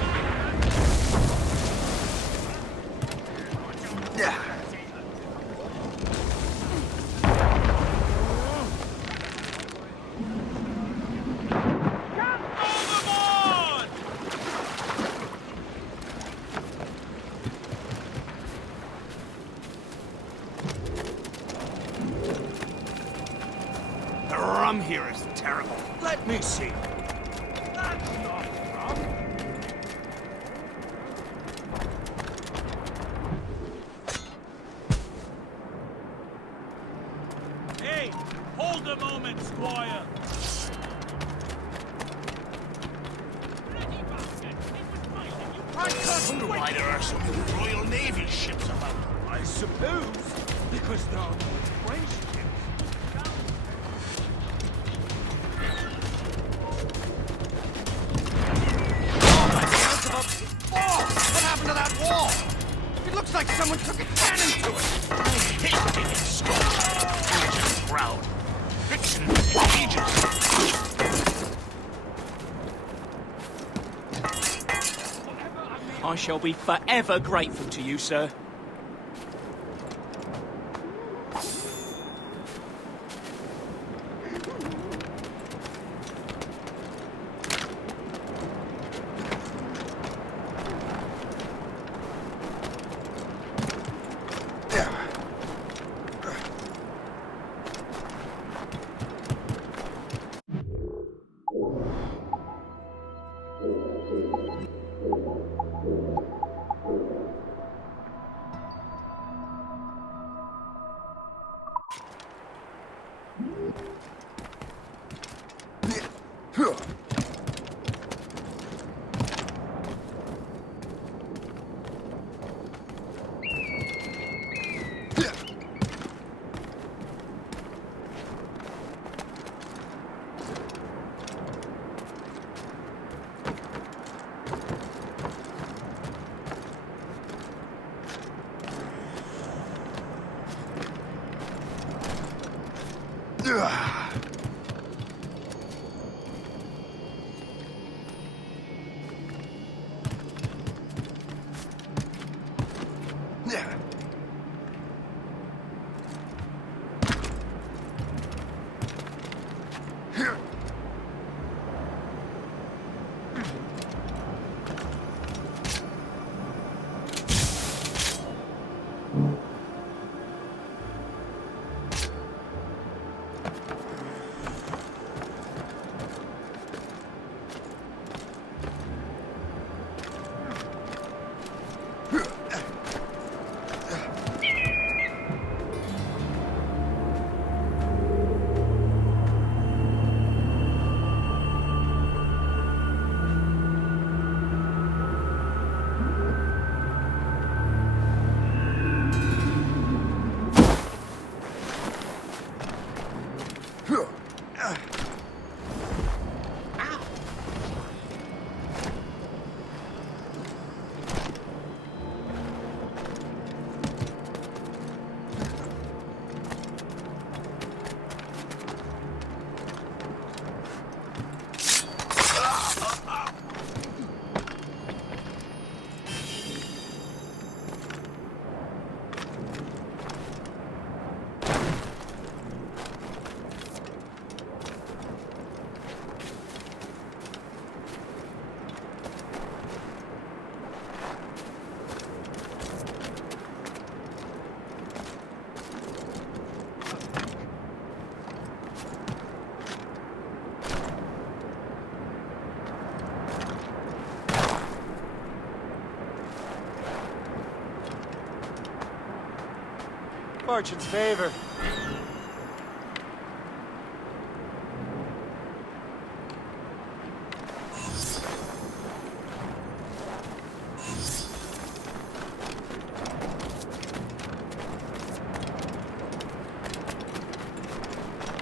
The rum here is terrible. Let me see. That's not rum. Hey, hold a moment, Squire. I can't wonder why there are so many Royal Navy ships about. I suppose because there are no French ships. What happened to that wall? It looks like someone took a cannon to it. I hate being scolded. Religious crowd. Fiction ages. I shall be forever grateful to you, sir. fortune's favor.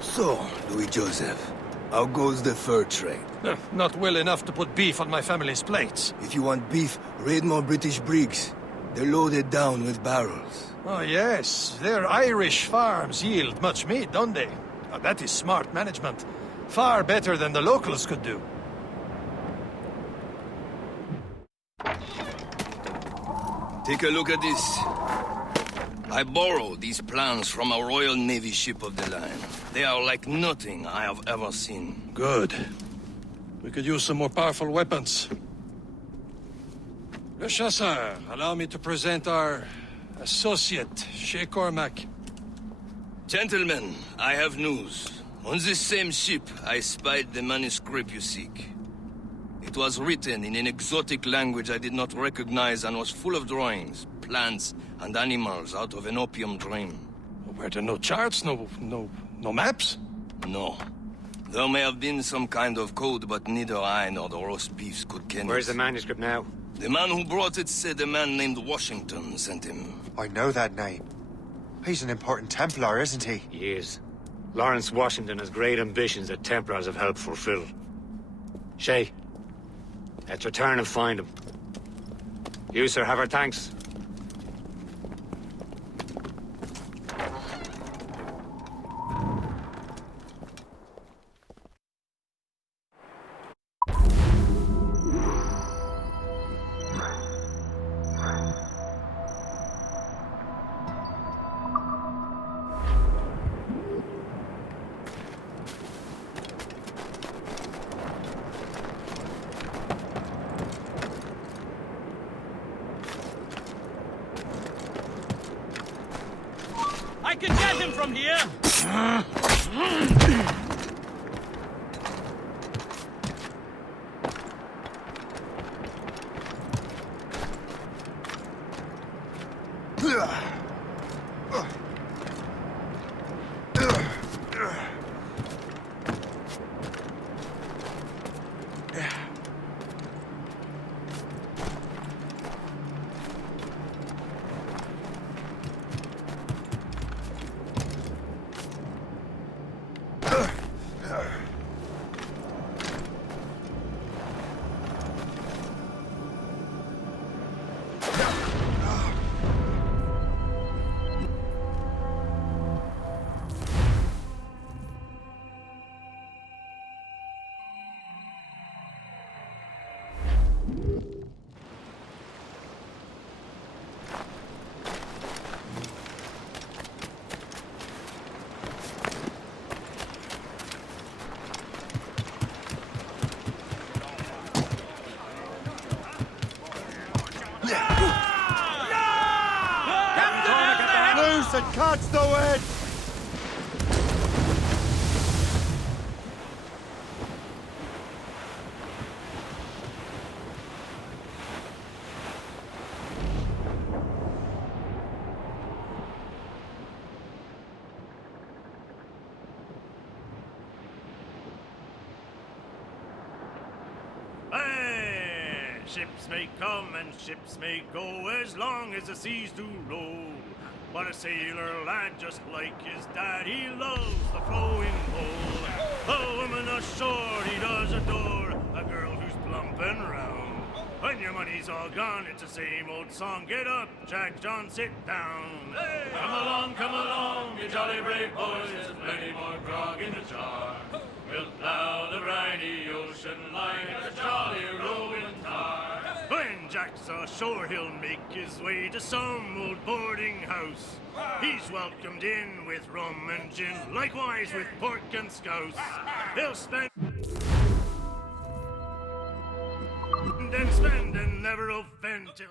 So, Louis Joseph, how goes the fur trade? Not well enough to put beef on my family's plates. If you want beef, raid more British brigs. They're loaded down with barrels. Oh, yes. Their Irish farms yield much meat, don't they? That is smart management. Far better than the locals could do. Take a look at this. I borrowed these plans from a Royal Navy ship of the line. They are like nothing I have ever seen. Good. We could use some more powerful weapons. Le Chasseur, allow me to present our associate, Shay Cormac. Gentlemen, I have news. On this same ship, I spied the manuscript you seek. It was written in an exotic language I did not recognize and was full of drawings, plants, and animals out of an opium dream. Were there no charts, no maps? No. There may have been some kind of code, but neither I nor the roast beefs could ken it. Where's the manuscript now? The man who brought it said a man named Washington sent him. I know that name. He's an important Templar, isn't he? He is. Lawrence Washington has great ambitions that Templars have helped fulfill. Shay, let's return and find him. You, sir, have our thanks. I can get him from here! Loose and catch the wind! Hey, ships may come and ships may go as long as the seas do roll. But a sailor lad just like his dad, he loves the flowing bowl. A woman ashore he does adore, a girl who's plump and round. When your money's all gone, it's the same old song. Get up, Jack John, sit down. Hey, come along, you jolly brave boys. There's plenty more grog in the jar. We'll plow the briny ocean like a jolly rolling tar. When Jack's ashore, he'll make his way to some old boarding house. He's welcomed in with rum and gin, likewise with pork and scouse. He'll spend and spend and never offend till...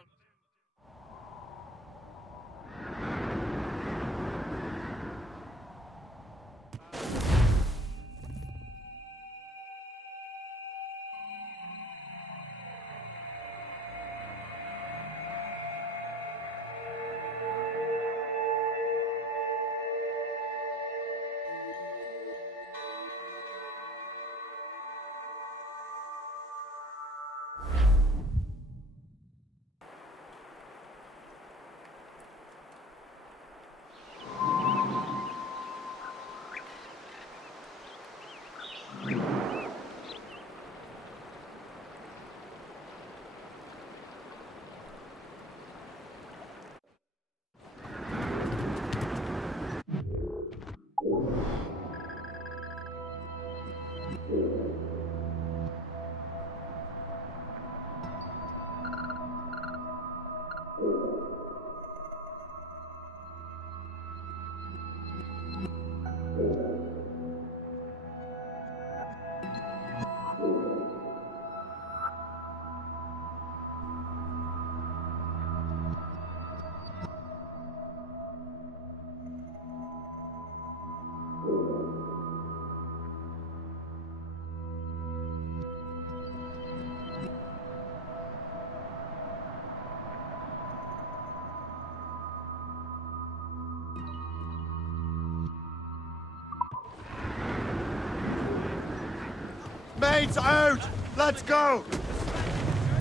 Mates out! Let's go!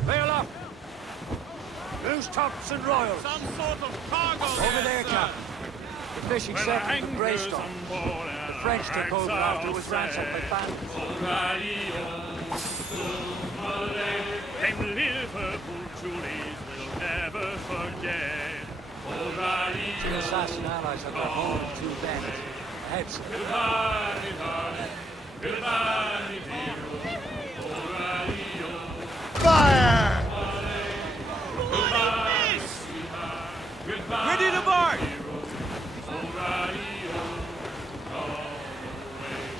Bail up! Loose tops and royals. Some sort of cargo Over there, Captain. The fishing set in Greystone. The French took over after it was ransacked by bandits. Them Liverpool toolies will never forget. Two assassin allies have got hold of two bandits. Heads. Fire! Ready to bark!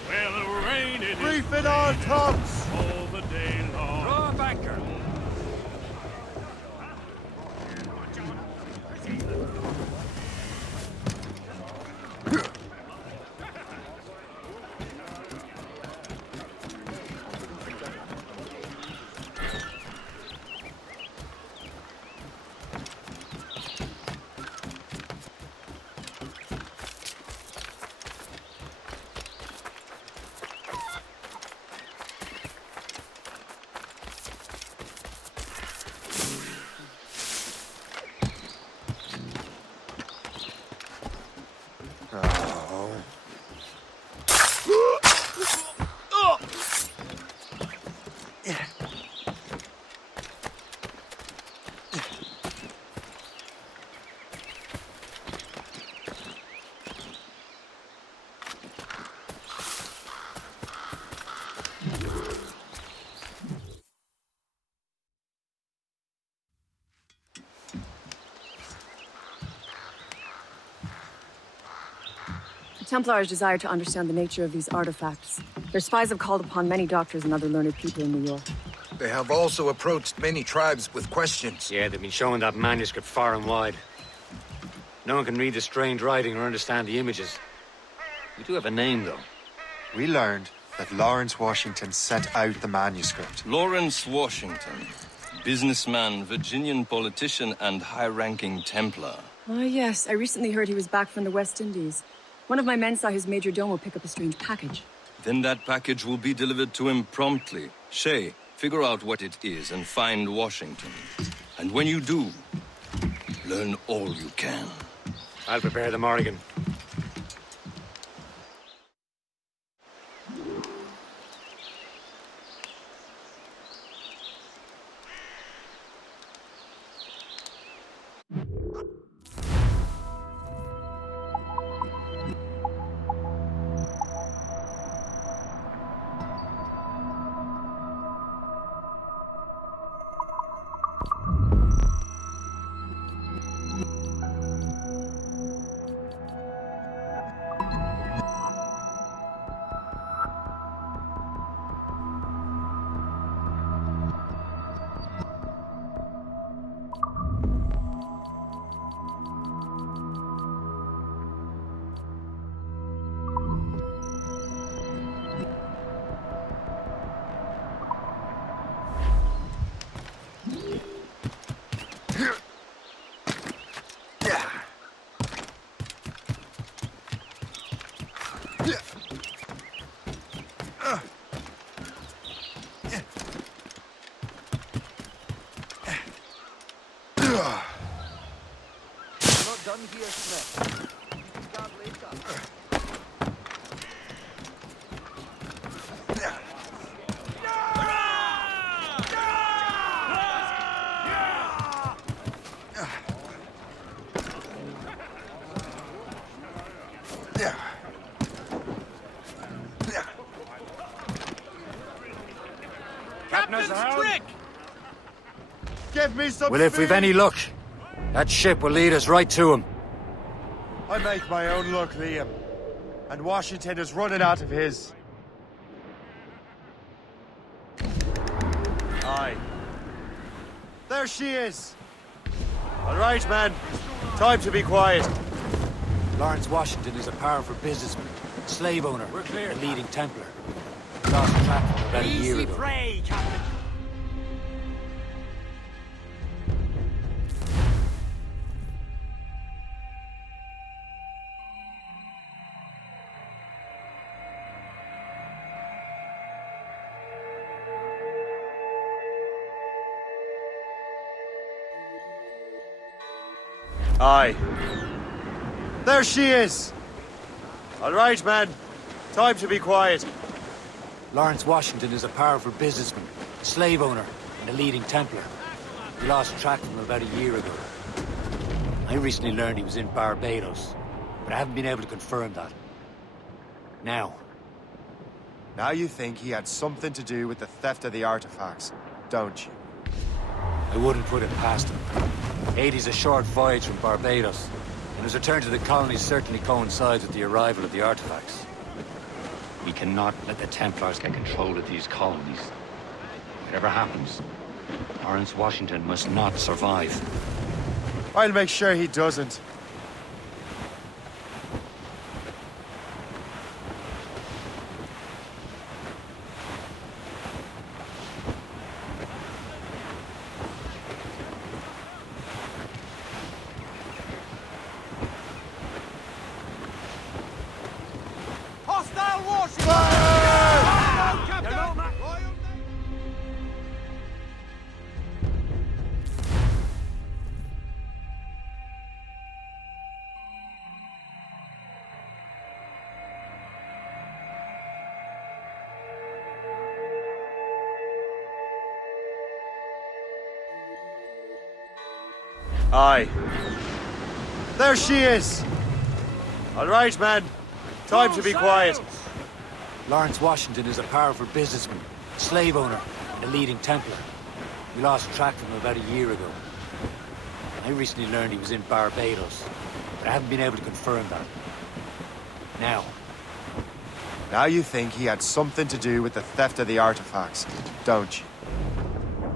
Well, the rain it Reef it all tops! all the day long. Throw a banker. Templars desire to understand the nature of these artifacts. Their spies have called upon many doctors and other learned people in New York. They have also approached many tribes with questions. Yeah, they've been showing that manuscript far and wide. No one can read the strange writing or understand the images. We do have a name, though. We learned that Lawrence Washington sent out the manuscript. Lawrence Washington. Businessman, Virginian politician, and high-ranking Templar. Ah, yes. I recently heard he was back from the West Indies. One of my men saw his major domo pick up a strange package. Then that package will be delivered to him promptly. Shay, figure out what it is and find Washington. And when you do, learn all you can. I'll prepare the Morrigan. Captain's trick! Give me some Well, if we've speed. any luck, that ship will lead us right to him. I make my own luck, Liam. And Washington is running out of his. Aye. There she is. All right, man. Time to be quiet. Lawrence Washington is a powerful businessman, slave owner, a leading Templar. Lost track from about a year Easy ago. prey, Captain. Aye. There she is! All right, men. Time to be quiet. Lawrence Washington is a powerful businessman, slave owner, and a leading Templar. We lost track of him about a year ago. I recently learned he was in Barbados, but I haven't been able to confirm that. Now you think he had something to do with the theft of the artifacts, don't you? I wouldn't put it past him. 80's a short voyage from Barbados, and his return to the colonies certainly coincides with the arrival of the artifacts. We cannot let the Templars get control of these colonies. Whatever happens, Lawrence Washington must not survive. I'll make sure he doesn't. Hostile warship! Aye. There she is! All right, men. Time to be quiet. Lawrence Washington is a powerful businessman, slave owner, and a leading Templar. We lost track of him about a year ago. I recently learned he was in Barbados, but I haven't been able to confirm that. Now you think he had something to do with the theft of the artifacts, don't you?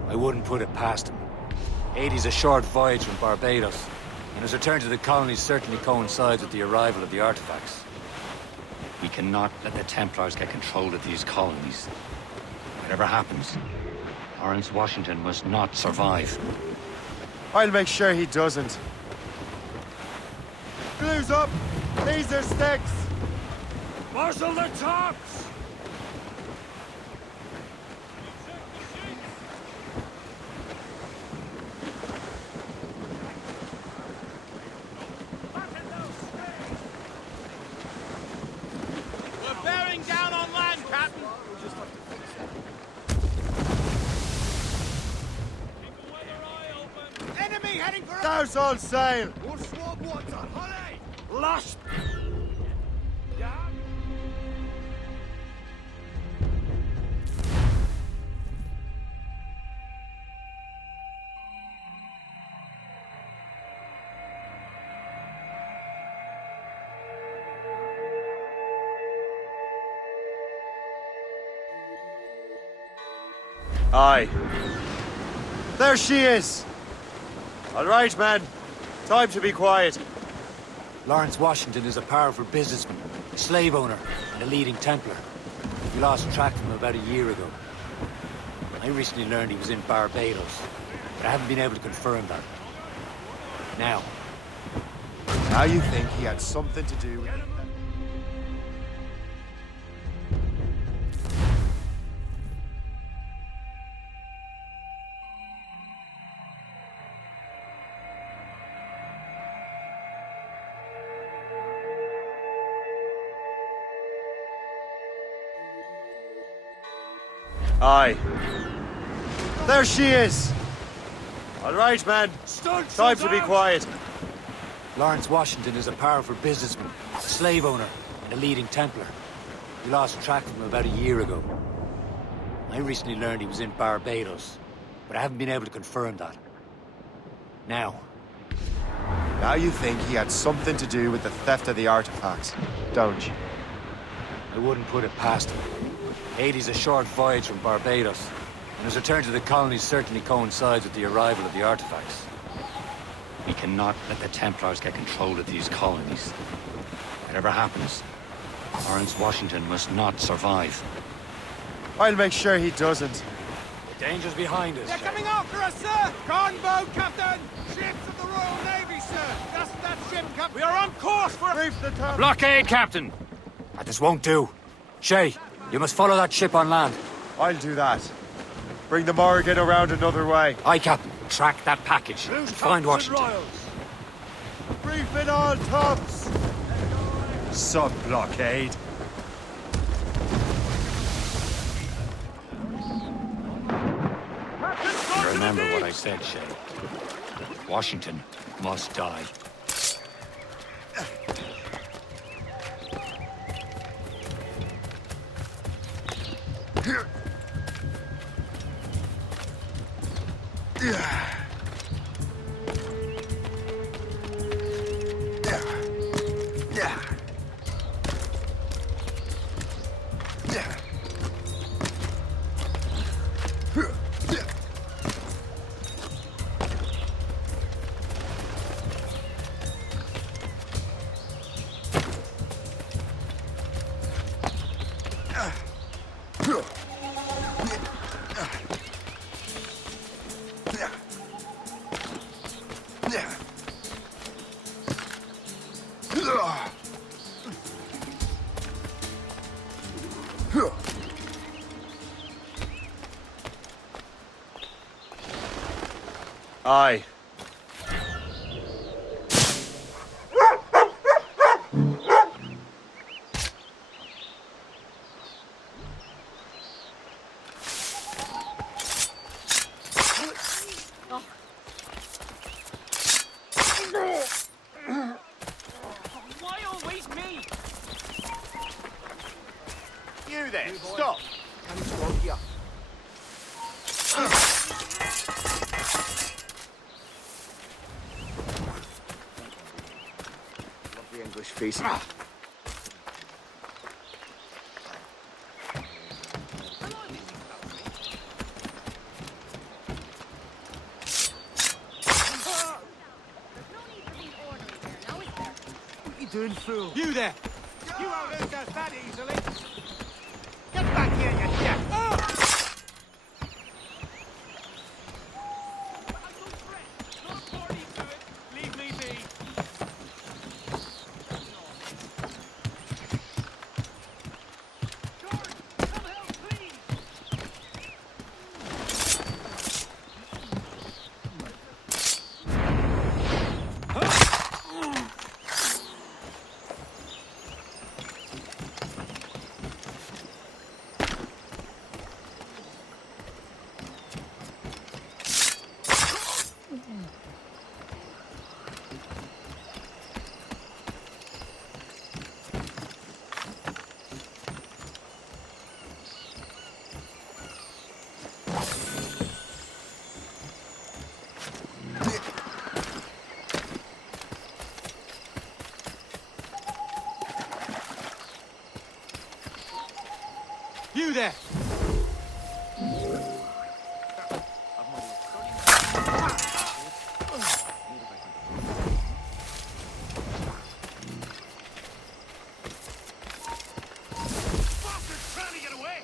I wouldn't put it past him. 80's a short voyage from Barbados, and his return to the colonies certainly coincides with the arrival of the artifacts. We cannot let the Templars get control of these colonies. Whatever happens, Lawrence Washington must not survive. I'll make sure he doesn't. Glue's up! These are sticks! Marshal the tops! We're bearing down on land, Captain. Enemy heading for us! Douse all sail! More swab water, hurry! Lost! Aye. There she is! All right, men. Time to be quiet. Lawrence Washington is a powerful businessman, slave owner, and a leading Templar. We lost track of him about a year ago. I recently learned he was in Barbados, but I haven't been able to confirm that. Now you think he had something to do with the theft. Aye. There she is! All right, men. Time to be quiet. Lawrence Washington is a powerful businessman, slave owner, and a leading Templar. We lost track of him about a year ago. I recently learned he was in Barbados, but I haven't been able to confirm that. Now you think he had something to do with the theft of the artifacts, don't you? I wouldn't put it past him. 80's a short voyage from Barbados, and his return to the colonies certainly coincides with the arrival of the artifacts. We cannot let the Templars get control of these colonies. Whatever happens, Lawrence Washington must not survive. I'll make sure he doesn't. The danger's behind us. They're coming after us, sir! Gunboat, Captain! Ships of the Royal Navy, sir! That's that ship, Captain! We are on course for Reef the top! Blockade, Captain! This won't do. Shay, you must follow that ship on land. I'll do that. Bring the Morrigan around another way. Aye, Captain. Track that package and find Washington. Briefing all tops! Sub-blockade. Remember what I said, Shay. Washington must die. Aye. Why always me? You there, stop! Lovely English face. What you doing, fool? You there! You won't lose us that easily. Get back here, you jack! Leave me be. You there! Trying to get away!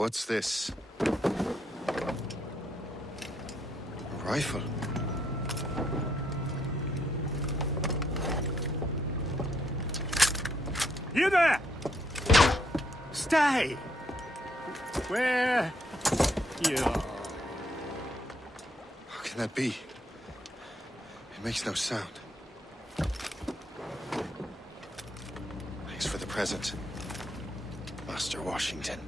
What's this? A rifle. You there! Stay! Where you are. How can that be? It makes no sound. Thanks for the present, Master Washington.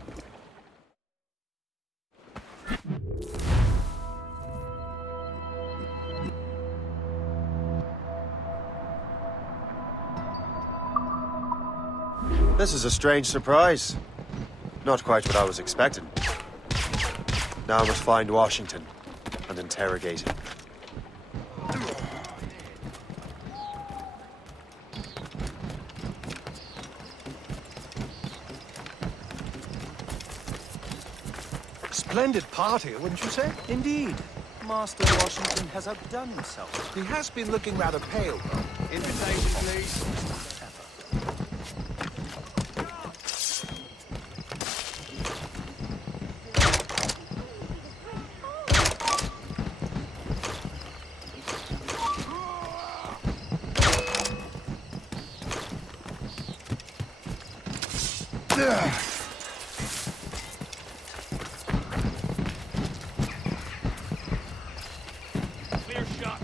This is a strange surprise. Not quite what I was expecting. Now I must find Washington and interrogate him. Splendid party, wouldn't you say? Indeed. Master Washington has outdone himself. He has been looking rather pale, though. Invitation, please. Clear shot.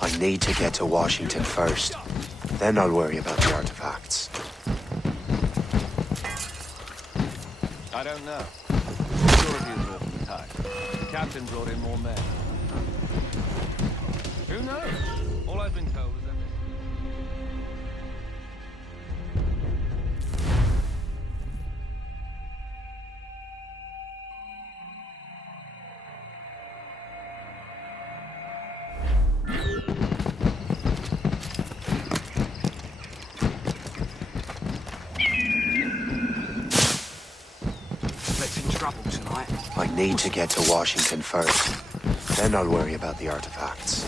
I need to get to Washington first. Then I'll worry about the artifacts. I don't know. Security is awfully tight. The captain brought in more men. Who knows? All I've been told is that... I need to get to Washington first. Then I'll worry about the artifacts.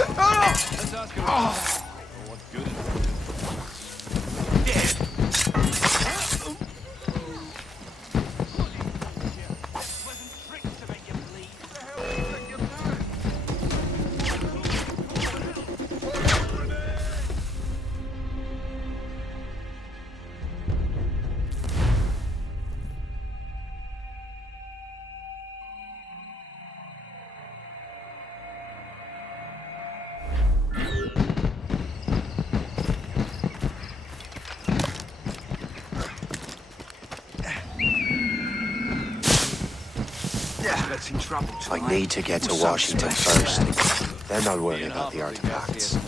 Let's ask him what's good. I need to get to Washington first. Then I'll worry about the artifacts.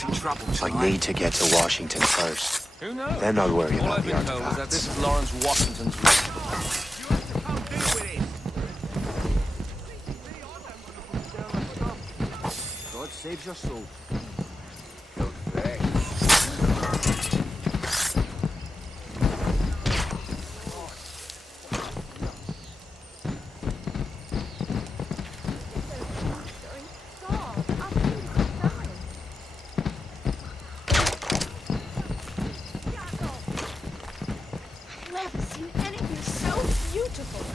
causing trouble tonight. I need to get to Washington first. Who knows? Then I'll worry All about I've the been told is that artifacts. this is Lawrence Washington's route. God save your soul. I've never seen anything so beautiful.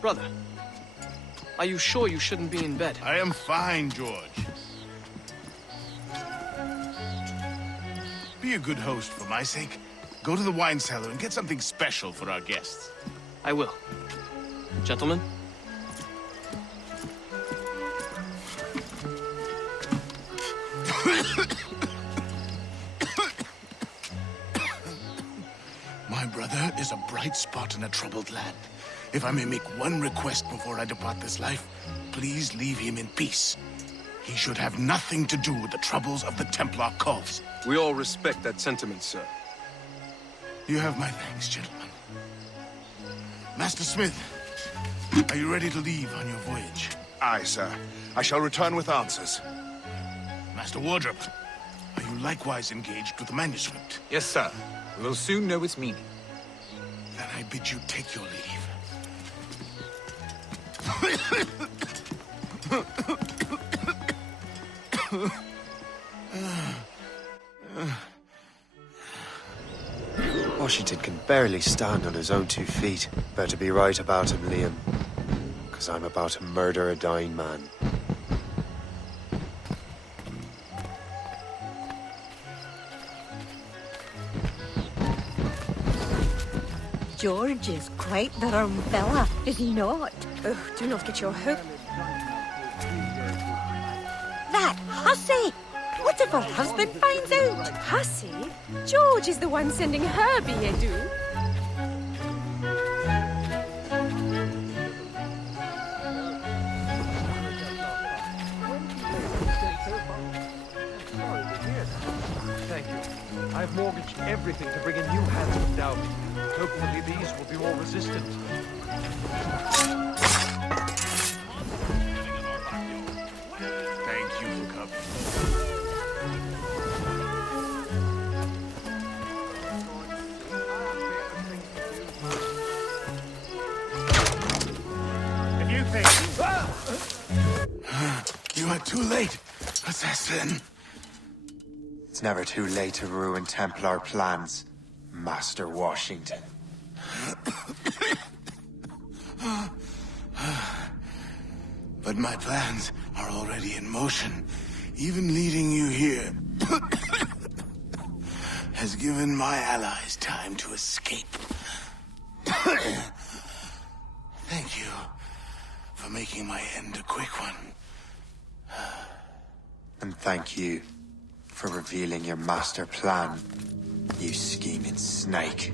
Brother, are you sure you shouldn't be in bed? I am fine, George. Be a good host for my sake. Go to the wine cellar and get something special for our guests. I will. Gentlemen? My brother is a bright spot in a troubled land. If I may make one request before I depart this life, please leave him in peace. He should have nothing to do with the troubles of the Templar cause. We all respect that sentiment, sir. You have my thanks, gentlemen. Master Smith, are you ready to leave on your voyage? Aye, sir. I shall return with answers. Master Wardrop, are you likewise engaged with the manuscript? Yes, sir. We will soon know its meaning. Then I bid you take your leave. Washington can barely stand on his own 2 feet. Better be right about him, Liam. Because I'm about to murder a dying man. George is quite the rum fella, is he not? Oh, do not get your hook. That hussy! What if her husband finds out? Hussy? George is the one sending her billet-doux. Thank you. I've mortgaged everything to bring in new hands of doubt. Hopefully these will be more resistant. Thank you for coming. If you think... You are too late, assassin. It's never too late to ruin Templar plans, Master Washington. But my plans are already in motion. Even leading you here has given my allies time to escape. Thank you for making my end a quick one. And thank you for revealing your master plan, you scheming snake.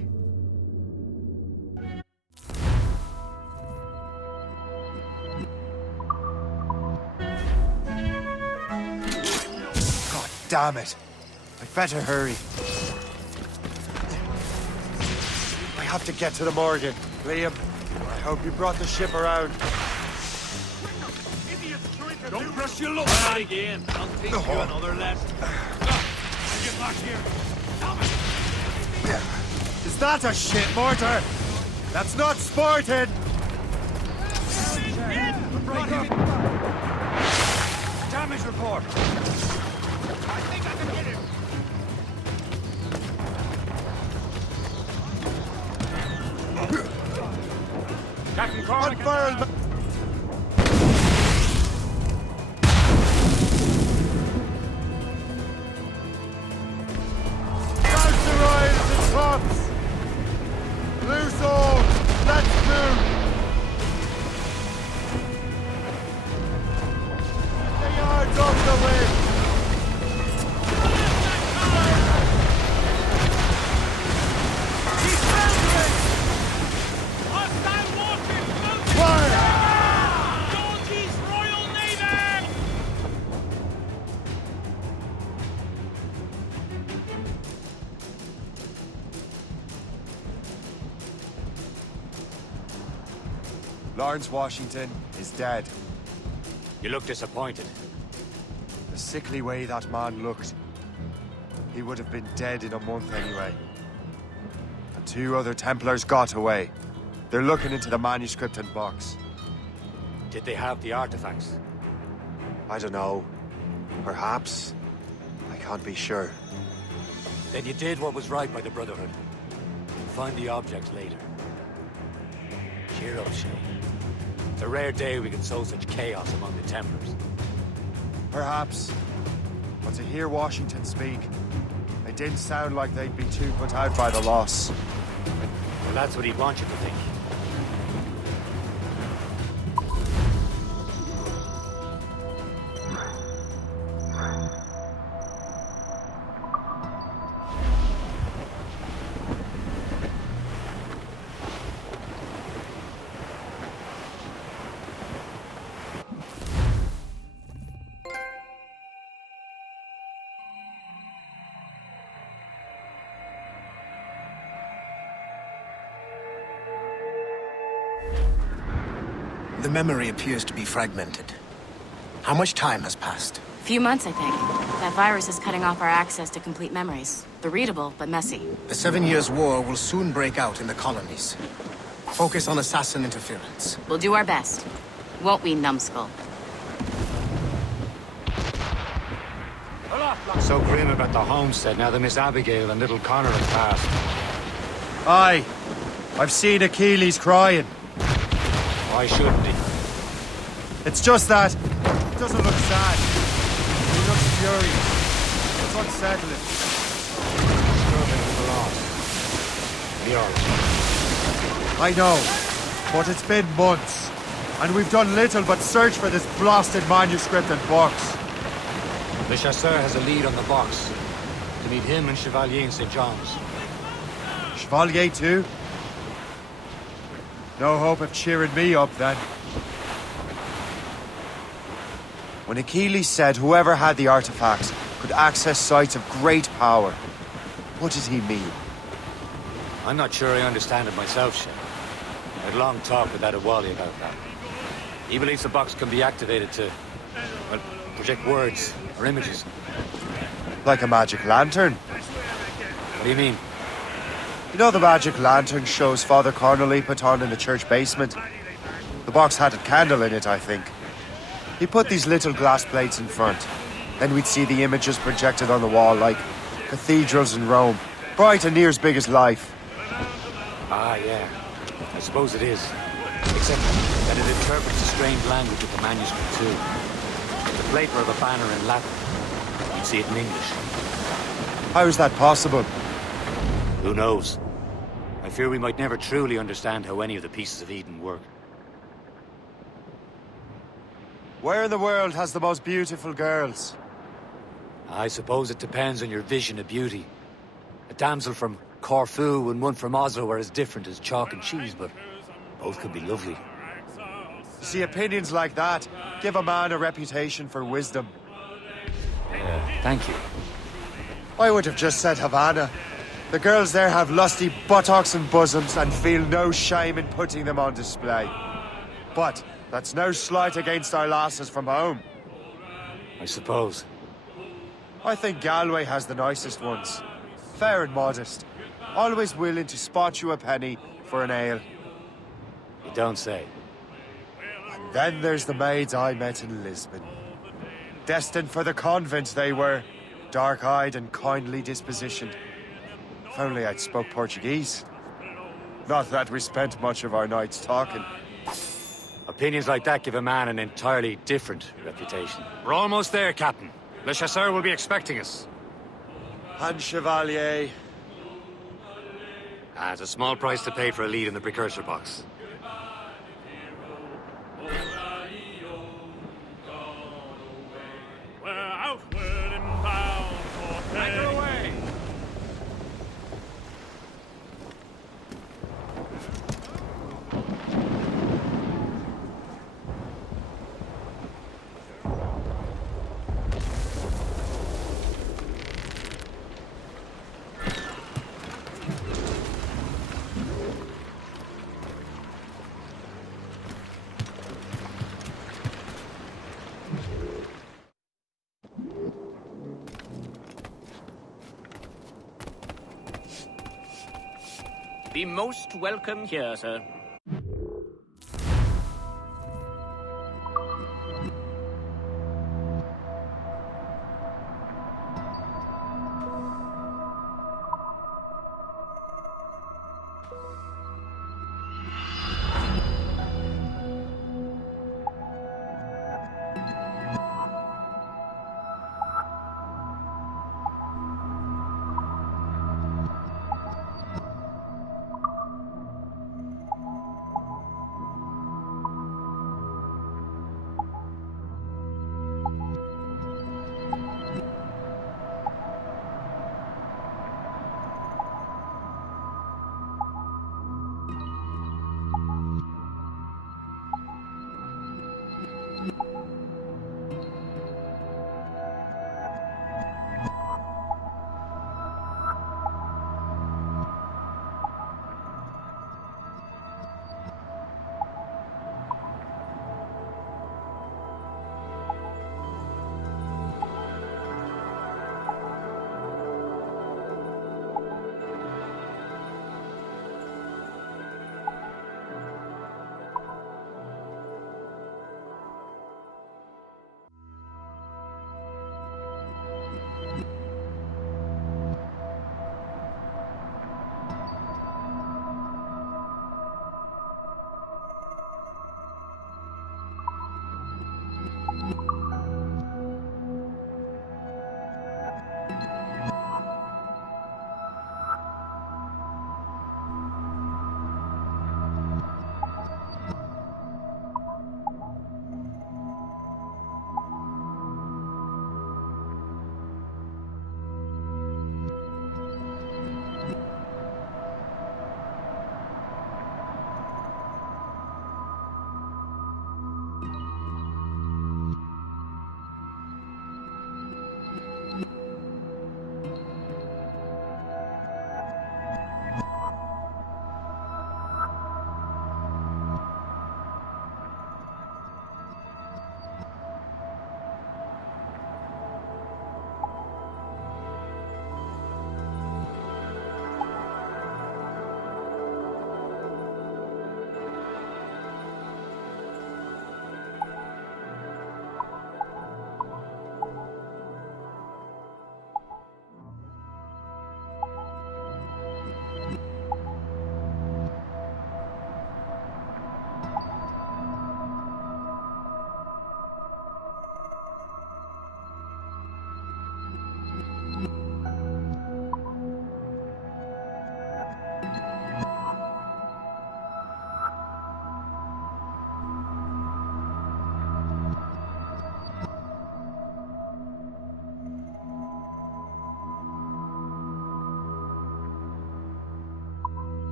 God damn it! I better hurry. I have to get to the Morgan. Liam, I hope you brought the ship around. Don't rush your luck. Try again. I'll teach you another lesson. Get back here. Is that a shit mortar? That's not sporting! Damn Damage report. I think I can hit him. Captain Cormac. Tops! Loose all! Let's move! The yards off the wind! He's foundering! Hostile warships! Fire! Georgie's Royal Navy! Lawrence Washington is dead. You look disappointed. The sickly way that man looked, he would have been dead in a month anyway. And 2 other Templars got away. They're looking into the manuscript and box. Did they have the artifacts? I don't know. Perhaps. I can't be sure. Then you did what was right by the Brotherhood. Find the objects later. Cheer up, Shay. It's a rare day we can sow such chaos among the Templars. Perhaps. But to hear Washington speak, it didn't sound like they'd be too put out by the loss. Well, that's what he'd want you to think. The memory appears to be fragmented. How much time has passed? Few months, I think. That virus is cutting off our access to complete memories. They're readable, but messy. The 7 Years' War will soon break out in the colonies. Focus on assassin interference. We'll do our best. Won't we, numbskull? So grim about the homestead now that Miss Abigail and little Connor have passed. Aye. I've seen Achilles crying. Why shouldn't he? It's just that. He doesn't look sad. He looks furious. It's unsettling. Struggling with the loss. Be alright. I know. But it's been months. And we've done little but search for this blasted manuscript and box. Le Chasseur has a lead on the box. To meet him and Chevalier in St. John's. Chevalier too? No hope of cheering me up, then. When Achilles said whoever had the artifacts could access sites of great power, what did he mean? I'm not sure I understand it myself, Shay. I had a long talk with Adewale about that. He believes the box can be activated to, well, project words or images. Like a magic lantern? What do you mean? You know the magic lantern shows Father Connolly put on in the church basement? The box had a candle in it, I think. He put these little glass plates in front. Then we'd see the images projected on the wall like cathedrals in Rome. Bright and near as big as life. Ah, yeah. I suppose it is. Except that it interprets the strange language of the manuscript, too. If the plate were of a banner in Latin, you'd see it in English. How is that possible? Who knows? I fear we might never truly understand how any of the pieces of Eden work. Where in the world has the most beautiful girls? I suppose it depends on your vision of beauty. A damsel from Corfu and one from Oslo are as different as chalk and cheese, but both can be lovely. You see, opinions like that give a man a reputation for wisdom. Thank you. I would have just said Havana. The girls there have lusty buttocks and bosoms and feel no shame in putting them on display. But that's no slight against our lasses from home. I suppose. I think Galway has the nicest ones. Fair and modest. Always willing to spot you a penny for an ale. You don't say. And then there's the maids I met in Lisbon. Destined for the convent they were, dark-eyed and kindly dispositioned. If only I'd spoke Portuguese. Not that we spent much of our nights talking. Opinions like that give a man an entirely different reputation. We're almost there, Captain. Le Chasseur will be expecting us. And Chevalier. It's a small price to pay for a lead in the precursor box. We're outward and bound for Anchor away! Be most welcome here, sir.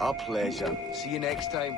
A pleasure. See you next time.